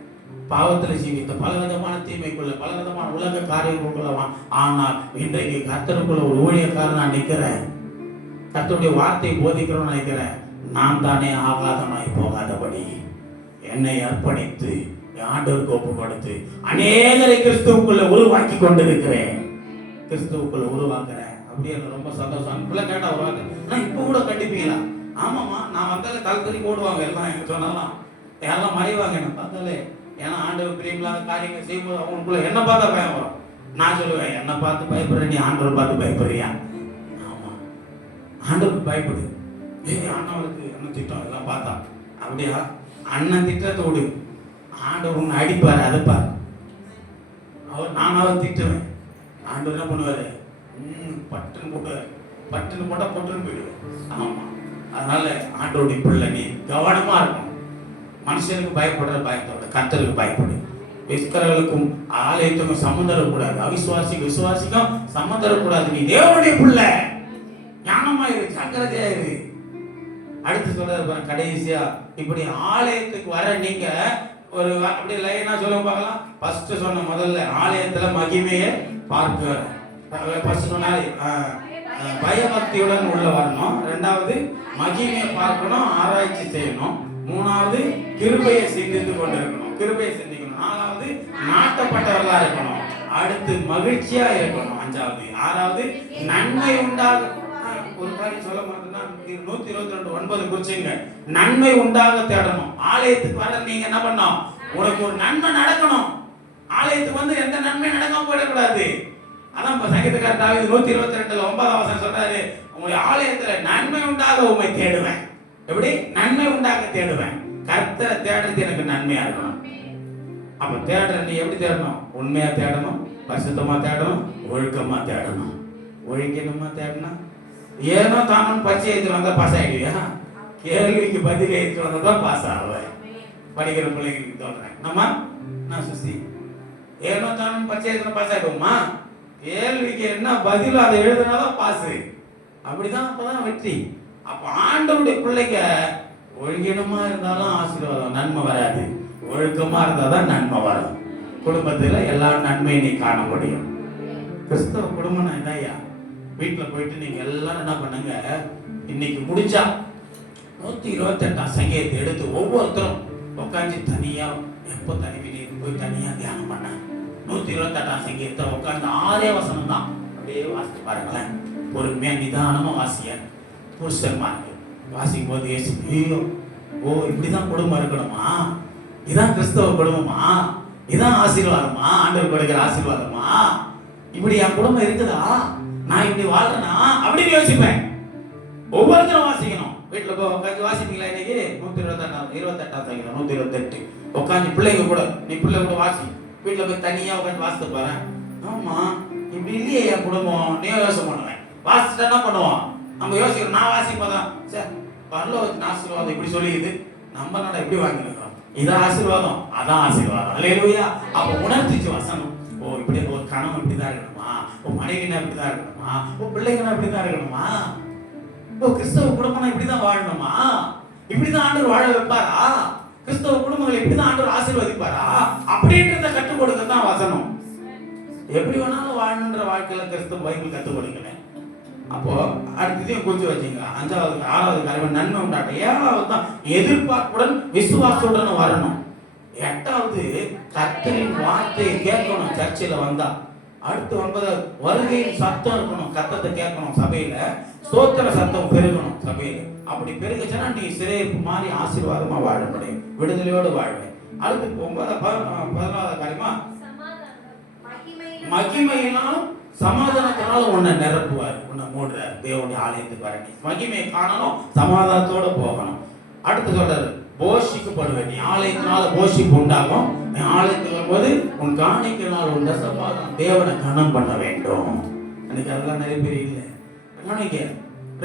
பாவத்தில் ஜீவித்த பலவிதமான தீமைக்குள்ள, பலவிதமான உலக காரியங்களுக்குள்ள, ஆனால் இன்றைக்கு கர்த்தருக்குள்ள ஒரு ஊழியக்காரன் நான் நிற்கிறேன். கர்த்தருடைய வார்த்தையை போதிக்கிறோம் நினைக்கிறேன். நான் தானே ஆகாதமாய் போகாதபடி என்னை அர்ப்பணித்து ஆண்டவருக்கு ஒப்பு கொடுத்து அநேகரை கிறிஸ்துவுக்குள்ள உருவாக்கி கொண்டிருக்கிறேன். கிறிஸ்துவுக்குள்ள உருவாக்குறேன். அப்படியே ரொம்ப சந்தோஷம். இப்பெல்லாம் கேட்டா வருவாங்க, ஆனால் இப்போ கூட கண்டிப்பீங்களா? ஆமாம்மா, நான் வந்தாலே தலை ஓடுவாங்க எல்லாம். எனக்கு சொன்னாலாம் யாரெல்லாம் மறைவாங்க என்னை பார்த்தாலே. ஏன்னா ஆண்டவர் பிரியமில்லாத காரியங்கள் செய்யும்போது அவங்களுக்குள்ள என்ன பார்த்தா பயம் வரும். நான் சொல்லுவேன், என்னை பார்த்து பயப்படுற நீ ஆண்டவர் பார்த்து பயப்படுறியா? ஆமாம், ஆண்டவருக்கு பயப்படு. அண்ணவருக்கு அண்ணன் திட்டம் எல்லாம் பார்த்தா அப்படியா? அண்ணன் திட்டத்தை விடு, ஆண்டவர் உன்னை அடிப்பார், அதைப்பார். நான் அவர் திட்டுவேன். ஆண்டவர் என்ன பண்ணுவார்? பட்டுன்னு போட்டுவார். பட்டுன்னு போட்டால் பொட்டுன்னு போயிடுவேன். ஆமாம், அதனால ஆண்டவருடைய பிள்ளை நீ கவனமாக இருக்கும். மனுஷனுக்கு பயப்படுற பயத்தோட கர்த்தருக்கு பயப்படு. விஸ்கரர்களுக்கும் ஆலயத்துக்கும் சம்மந்தம் கூடாது, அவிசுவாசிக்கும் விசுவாசிக்கும் சம்மந்தம் கூடாது. நீ தேவனுடைய பிள்ளை, ஞானமாயிரு, ஜாக்கிரதையாயிரு. அடுத்து சொல்றது கடைசியா, இப்படி ஆலயத்துக்கு வர நீங்க ஒரு அப்படி லைனா சொல்ல பார்க்கலாம். ஃபர்ஸ்ட் சொன்ன முதல்ல ஆலயத்துல மகிமையை பார்க்க, ஃபர்ஸ்ட் சொன்னாரு பயபக்தியுடன் உள்ள வரணும். ரெண்டாவது மகிமையை பார்க்கணும், ஆராய்ச்சி செய்யணும். மூணாவது கிருபையை சிந்தித்து கொண்டிருக்கணும், கிருபையை சிந்திக்கணும். நாலாவது நாட்டப்பட்டவர்களா இருக்கணும். அடுத்து மகிழ்ச்சியா இருக்கணும். அஞ்சாவது, ஆறாவது நன்மை உண்டாக. ஒரு காரியம் சொல்ல மாட்டேன்னா 122:9 குறிச்சுங்க. நன்மை உண்டாக தேடணும். ஆலயத்துக்கு வர நீங்க என்ன பண்ணணும்? உனக்கு ஒரு நன்மை நடக்கணும். ஆலயத்துக்கு வந்து எந்த நன்மை நடக்காம போயிடக்கூடாது. அதான் சங்கீதக்காரர் தாவீது 122:9 சொல்றாரு, உங்களுடைய ஆலயத்துல நன்மை உண்டாக உண்மை தேடுவேன். எப்படி? நன்மை உண்டாக தேடுவேன். கர்த்தரை தேடுறது எனக்கு நன்மையா இருக்கணும். அப்ப தேடுற நீ எப்படி தேடணும்? உண்மையா தேடணும், பரிசுத்தமா தேடணும், ஒழுக்கமா தேடணும். ஒழுக்கமா தேடணும். ஏனோ தானும் பச்சை எழுதிட்டு வந்தா பாஸ் ஆகிடுவியா? கேள்விக்கு பதில் எழுதிட்டு வந்தா தான் பாஸ் ஆகுவேன். படிக்கிற பிள்ளைங்களுக்கு சொல்றேன். நான் சுசி ஏனோ தானும் பச்சை எழுதினா பாஸ் ஆகிடுவோமா? கேள்விக்கு என்ன பதில் அதை எழுதுனாதான் பாஸ். அப்படிதான், அப்பதான் வெற்றி. அப்ப ஆண்டவருடைய பிள்ளைங்க ஒழுங்கினமா இருந்தாலும் ஆசீர்வாதம், நன்மை வராது. ஒழுக்கமா இருந்தாதான் நன்மை வரும். குடும்பத்துல எல்லா நன்மையும் நீ காண முடியும். கிறிஸ்தவ குடும்பம்னா என்னையா? வீட்டுல போயிட்டு நீங்க எல்லாரும் என்ன பண்ணுங்க, இன்னைக்கு முடிச்சா 128 சங்கீதத்தை எடுத்து ஒவ்வொருத்தரும் உட்காந்து தனியா, எப்போ தனிவி போய் தனியா தியானம் பண்ண 128 சங்கீதத்தை உட்காந்து 6 வசனம் தான் அப்படியே வாசித்து பாருங்களேன். பொறுமையா நிதானமா வாசிய புருஷன்மார்கள் வாசிக்கும் போது ஏசு, ஐயோ ஓ இப்படிதான் குடும்பம் இருக்கணுமா? இதான் கிறிஸ்தவ குடும்பமா? இதான் ஆசீர்வாதமா? ஆண்டவர் கொடுக்கிற ஆசீர்வாதமா? இப்படி என் குடும்பம் இருக்குதா? நான் இப்படி வாழ்றேனா அப்படின்னு யோசிப்பேன். ஒவ்வொருத்தரும் வாசிக்கணும். வீட்டுல போய் உட்காந்து வாசிப்பீங்களா? இன்னைக்கு 128 சங்கீதம் 128 உட்காந்து பிள்ளைங்க கூட, நீ பிள்ளை கூட வாசி. வீட்டுல போய் தனியா உட்காந்து வாசித்து பாரு. ஆமா இப்படி இல்லையே என் குடும்பம், நீ யோசனை பண்ணுவேன். வாசிச்சுட்டா என்ன பண்ணுவோம்? நம்ம யோசிக்கிறோம். நான் வாசிப்பதான் சார் பரலோகத்தின் ஆசீர்வாதம் இப்படி சொல்லிக்குது, நம்ம நட எப்படி வாங்கிருக்கோம்? இதான் ஆசீர்வாதம், அதான் ஆசீர்வாதம். அல்லேலூயா. அப்ப உணர்த்திச்சு வசனம். ஓ இப்படி ஒரு கணவன் இப்படிதான் இருக்கணுமா? ஓ மனைவினா இப்படிதான் இருக்கணுமா? ஓ பிள்ளைங்கன்னா இப்படிதான் இருக்கணுமா? ஓ கிறிஸ்தவ குடும்பம்னா இப்படிதான் வாழணுமா? இப்படிதான் ஆண்டவர் வாழ வைப்பாரா? கிறிஸ்தவ குடும்பங்களை இப்படிதான் ஆண்டவர் ஆசீர்வதிப்பாரா? அப்படின்றத கற்றுக் கொடுக்க தான் வசனம். எப்படி வேணாலும் வாழணுன்ற வாழ்க்கையில கிறிஸ்தவ பைபிள் கற்றுக் கொடுக்கல. அப்போ அடுத்ததையும் குறிச்சு வச்சுங்க. 5வது 6வது காரியம் நன்மை உண்டாட்ட. 7வது தான் எதிர்பார்ப்புடன் விசுவாசத்துடன் வரணும். 8வது கர்த்தரின் வார்த்தையை கேட்கணும். சர்ச்சில் வந்தா அடுத்து 9 வருகையின் சத்தம் இருக்கணும், சத்தத்தை கேட்கணும் சபையில, ஸ்தோத்திர சத்தம் பெருகணும் சபையில. அப்படி பெருகுச்சுன்னா நீ சிறைப்பு மாதிரி ஆசீர்வாதமா வாழ முடியும், விடுதலையோடு வாழ்வேன். அடுத்து 11வது காரியமா மகிமையினாலும் சமாதானத்தினாலும் உன்னை நிரப்புவார், உன்னை மூடுறார். தேவனுடைய ஆலயத்துக்கு வர நீ மகிமையை காணணும், சமாதானத்தோட போகணும். அடுத்து சொல்றாரு போஷிக்கப்படுவேன். நீ ஆலயத்தினால போஷிப்பு உண்டாகும். நீ ஆலயத்துக்கு வரும்போது உன் காணிக்கையினால் உண்ட சமாதானம், தேவனை கனம் பண்ண வேண்டும். எனக்கு அதெல்லாம் நிறைய பேர் இல்லை. கவனிக்க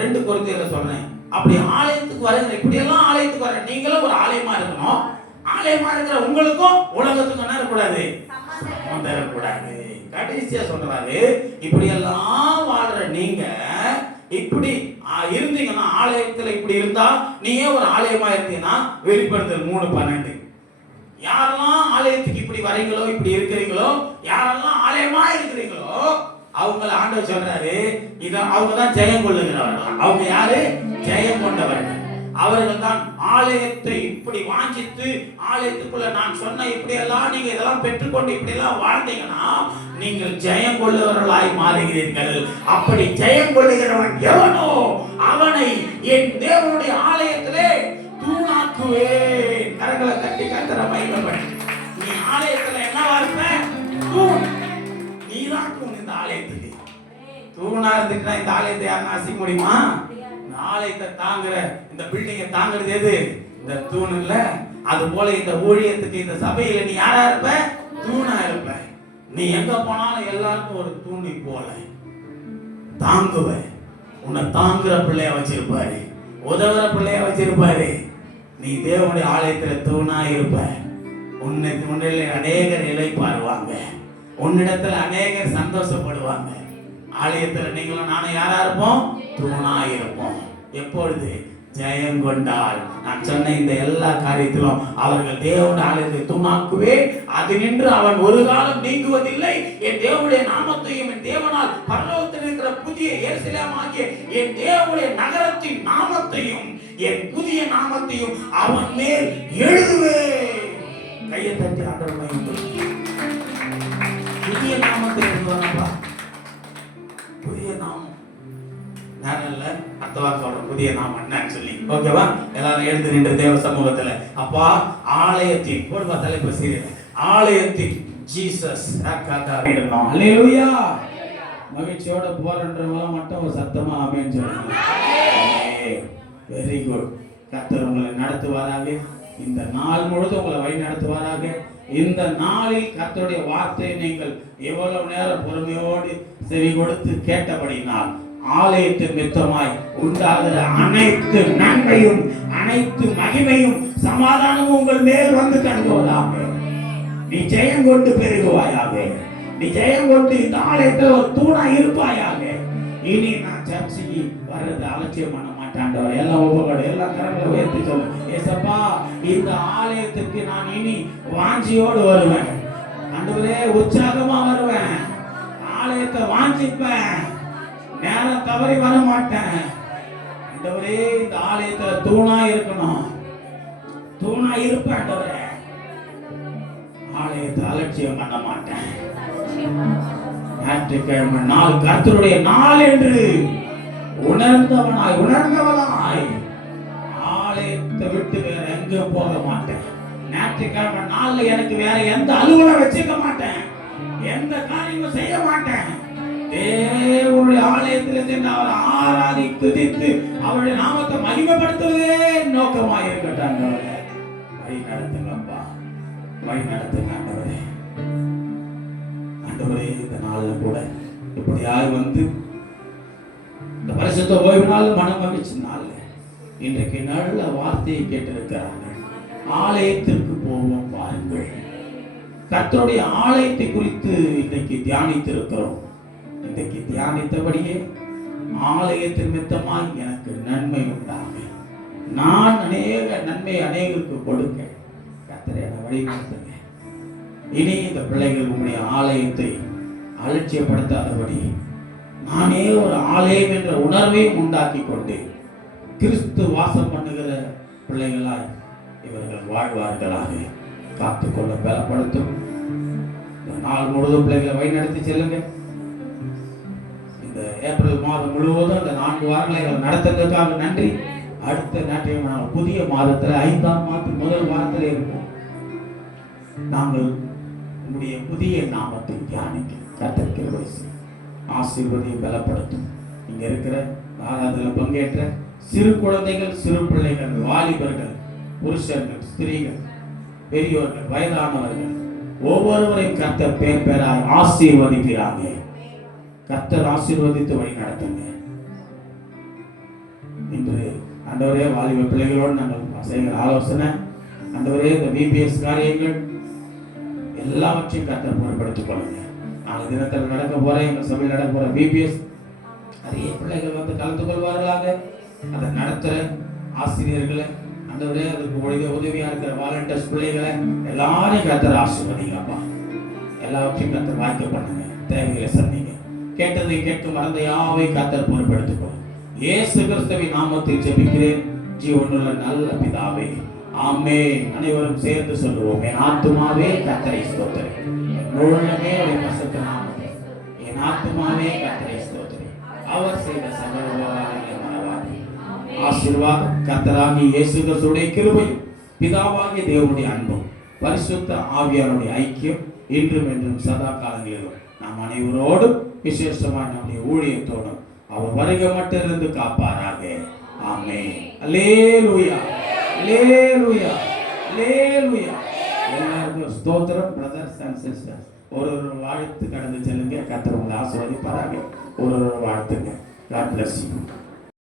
2 கொரிந்தியர்ல சொன்னேன், அப்படி ஆலயத்துக்கு வர, இப்படியெல்லாம் ஆலயத்துக்கு வர நீங்களும் ஒரு ஆலயமா இருக்கணும். ஆலயமா இருக்கிற உங்களுக்கும் உலகத்துக்கும் என்ன இருக்கக்கூடாது, தரக்கூடாது. கடைசியா சொல்றாரு, இப்படி எல்லாம் வாழ்ற நீங்க இப்படி இருந்தீங்கன்னா, ஆலயத்துல இப்படி இருந்தா நீயே ஒரு ஆலயமா இருந்தீங்கன்னா, வெளிப்படுத்தல் 3:12 யாரெல்லாம் ஆலயத்துக்கு இப்படி வரீங்களோ, இப்படி இருக்கிறீங்களோ, யாரெல்லாம் ஆலயமா இருக்கிறீங்களோ அவங்கள ஆண்டவர் சொல்றாரு, இத அவங்க தான் ஜெயம் கொள்ளுகிறவர்கள். அவங்க யாரு? ஜெயம் கொண்டவர்கள். அவர்கள் தான் ஆலயத்தை இப்படி வாஞ்சித்து, ஆலயத்துக்குள்ள நான் சொன்ன இப்படி எல்லாம் நீங்க இதெல்லாம் பெற்றுக்கொண்டு இப்படி எல்லாம் வாழ்ந்தீங்கன்னா நீங்கள் ஜெயம் கொள்ளுகிறவர்களாய் மாறுகிறீர்கள். அப்படி ஜெயம் கொள்ளுகிறவன் எவனோ அவனை என் தேவனுடைய ஆலயத்திலே தூணாக்குவேன். கரங்களை தட்டி கர்த்தரை மகிமைப்படு. நீ ஆலயத்துல என்னவா இருப்ப? தூண். நீதான் தூண். இந்த ஆலயத்துக்கு தூணா இருந்துட்டா இந்த ஆலயத்தை யாரும் அசைக்க முடியுமா? ஆலயத்தை தாங்குற, இந்த பில்டிங்கை தாங்குறது எது? இந்த தூண் இல்ல? அது போல இந்த ஊழியத்துக்கு, இந்த சபையில நீ யாரா இருப்ப? தூணா இருப்ப. நீ எங்க போனாலும் எல்லாருக்கும் ஒரு தூணி போல தாங்குவ. உன்னை தாங்குற பிள்ளைய வச்சிருப்பாரு, உதவுற பிள்ளைய வச்சிருப்பாரு. நீ தேவனுடைய ஆலயத்துல தூணா இருப்ப. உன்னில் அநேகர் இளைப்பாறுவாங்க, உன்னிடத்துல அநேகர் சந்தோஷப்படுவாங்க. ஆலயத்துல நீங்களும் நானும் யாரா இருப்போம்? தூணா இருப்போம். எப்பொழுது? ஜெயம் கொண்டால். நான் சொன்ன இந்த எல்லா காரியத்திலும் அவர்கள் தேவனுடைய ஆலயத்தை தூணாக்குவே, அது நின்று அவன் ஒரு காலம் நீங்குவதில்லை. என் தேவனுடைய நாமத்தையும் என் தேவனால் பரலோகத்தில் இருக்கிற புதிய எருசலேம் ஆகிய என் தேவனுடைய நகரத்தின் நாமத்தையும் என் புதிய நாமத்தையும் அவன் மேல் எழுதுவே. கையை தட்டி ஆண்டவர் புதிய நாமத்தை எழுதுவானப்பா. புதிய நாமம் நேரல்ல அத்தவாக்கோட புதிய நாமம் என்னன்னு சொல்லி, ஓகேவா? எல்லாரும் எழுந்து நின்று தேவ சமூகத்துல, அப்பா ஆலயத்தின் போடுவா தலைப்பு சீரியல், ஆலயத்தின் ஜீசஸ். அல்லேலூயா. மகிழ்ச்சியோட போறன்றவங்க மட்டும் ஒரு சத்தமா ஆமென் சொல்லுங்க. Very good. கர்த்தர் உங்களை நடத்துவாராக. இந்த நாள் முழுதும் உங்களை வழி நடத்துவாராக. இந்த நாளில் கர்த்தருடைய வார்த்தையை நீங்கள் எவ்வளவு நேரம் பொறுமையோடு செவி கொடுத்து கேட்டபடினால் ஆலயத்தின் நிமித்தமாய் உண்டாகிற அனைத்து நன்மையும் அனைத்து மகிமையும் சமாதானமும் உங்கள் மேல் வந்து தங்குவதாக. நீ ஜெயம் கொண்டு பெருகுவாயாக. நீ ஜெயம் கொண்டு இந்த ஆலயத்தில் ஒரு தூணா இருப்பாயாக. இனி நான் சர்ச்சைக்கு வர்றது அலட்சியம் பண்ண மாட்டாண்டவர். எல்லாம் ஒவ்வொரு எல்லாம் கரங்களை உயர்த்தி சொல்லுங்க, ஏசப்பா இந்த ஆலயத்துக்கு நான் இனி வாஞ்சியோடு வருவேன். ஆண்டவரே உற்சாகமா வருவேன். ஆலயத்தை வாஞ்சிப்பேன். நேரம் தவறி வர மாட்டேன். ஆண்டவரே இந்த ஆலயத்துல தூணா இருக்கணும். தூணா இருப்பேன் ஆண்டவரே. ஆலயத்தை அலட்சியம் பண்ண மாட்டேன். ஞாயிற்றுக்கிழமை நாள் கர்த்தருடைய நாள் என்று உணர்ந்தவனாய் ஆலயத்தை விட்டு வேற எங்க போக மாட்டேன். ஞாயிற்றுக்கிழமை நாள்ல எனக்கு வேற எந்த அலுவலம் வச்சுக்க மாட்டேன். எந்த காரியமும் செய்ய மாட்டேன். தேவனுடைய ஆலயத்தில் சென்று அவரை ஆராதி துதித்து அவருடைய நாமத்தை மகிமைப்படுத்துவதே நோக்கமாக இருக்கட்டும். வழி நடத்துங்கப்பா, வழி நடத்துங்க ஆண்டவரே. ஆண்டவரே இந்த நாளில் கூட இப்படியாக வந்து இந்த பரிசுத்த ஓய்வு நாள் மன மகிழ்ச்சி நாள் இன்றைக்கு நல்ல வார்த்தையை கேட்டிருக்கிறார்கள். ஆலயத்திற்கு போவோம் பாருங்கள். கர்த்தருடைய ஆலயத்தை குறித்து இன்றைக்கு தியானித்திருக்கிறோம். இன்றைக்கு தியானித்தபடியே ஆலயத்தின் நிமித்தமாய் எனக்கு நன்மை உண்டாக, நான் அநேக நன்மை அநேகருக்கு கொடுக்க கர்த்தரை என்னை வழிநடத்துங்க. இனி இந்த பிள்ளைகள் உங்களுடைய ஆலயத்தை அலட்சியப்படுத்தாதபடி நானே ஒரு ஆலயம் என்ற உணர்வையும் உண்டாக்கி கொண்டு கிறிஸ்து வாசம் பண்ணுகிற பிள்ளைகளாய் இவர்கள் வாழ்வார்களாக. காத்துக்கொள்ள பலப்படுத்தும் நாள் முழுவதும் பிள்ளைகளை வழிநடத்தி செல்லுங்க. இந்த ஏப்ரல் மாதம் முழுவதும் அந்த 4 வாரங்களை நடத்துறதுக்காக நன்றி. அடுத்த ஞாயிற்றுக்கிழமை நாங்கள் புதிய மாதத்துல 5ஆம் மாதத்தின் முதல் வாரத்தில் இருப்போம். நாங்கள் உங்களுடைய புதிய நாமத்தை தியானிக்க கர்த்தர் கிருபை செய்யும். ஆசீர்வதியை பலப்படுத்தும். இங்க இருக்கிற ஆராதனையில் பங்கேற்ற சிறு குழந்தைகள், சிறு பிள்ளைகள், வாலிபர்கள், புருஷர்கள், ஸ்திரீகள், பெரியோர்கள், வயதானவர்கள் ஒவ்வொருவரையும் கர்த்தர் பேர் பேராய் ஆசீர்வதிக்கிறாங்க. கர்த்தர் ஆசீர்வதித்து வழி நடத்துங்க. இன்று ஆண்டவரே வாலிப பிள்ளைகளோடு நாங்கள் செய்கிற ஆலோசனை, ஆண்டவரே இந்த விபிஎஸ் காரியங்கள் எல்லாவற்றையும் கர்த்தர் பொருட்படுத்திக் கொள்ளுங்க. நாளை தினத்தில் நடக்க போற எங்கள் சபையில் நடக்க போற விபிஎஸ் நிறைய பிள்ளைகள் வந்து கலந்து கொள்வார்களாக. அதை நடத்துற ஆசிரியர்களை, ஆண்டவரே அதுக்கு உதவியா இருக்கிற வாலண்டியர்ஸ் பிள்ளைகளை எல்லாரையும் கர்த்தர் ஆசீர்வதிங்கப்பா. எல்லாவற்றையும் கர்த்தர் வாய்க்க பண்ணுங்க. தேவைகளை சொன்னீங்க. கேட்டதை கேட்க மறந்த யாவை கர்த்தர் பொறுப்பெடுத்துக்கோ. இயேசு கிறிஸ்துவின் நாமத்தில் ஜெபிக்கிறேன் ஜீவனுள்ள நல்ல பிதாவே, ஆமென். அனைவரும் சேர்ந்து சொல்லுவோம். என் ஆத்துமாவே கர்த்தரை ஸ்தோத்திரி, உள்ளமே அவருடைய பரிசுத்த நாமத்தை, என் ஆத்துமாவே கர்த்தரை ஸ்தோத்திரி, அவர் செய்த சகல உபகாரங்களை மறவாதே. ஆசீர்வாதம் கர்த்தராகிய இயேசு கிறிஸ்துவின் கிருபையும் பிதாவாகிய தேவனுடைய அன்பும் பரிசுத்த ஆவியாருடைய ஐக்கியம் இன்றும் என்றும் சதா காலங்களிலும் நாம் அனைவரோடும் விசேஷமாக நம்முடைய ஊழியத்தோடும் அவர் வருகை மட்டும் இருந்து காப்பாராக. ஆமென். அல்லேலூயா, அல்லேலூயா, அல்லேலூயா. எல்லாருக்கும் ஸ்தோத்திரம். பிரதர்ஸ் அண்ட் சிஸ்டர்ஸ், ஒரு வாழ்த்து கடந்து செல்லுங்க. கர்த்தர் உங்களை ஆசீர்வதிப்பாராக. ஒரு வாழ்த்துங்க. God bless you.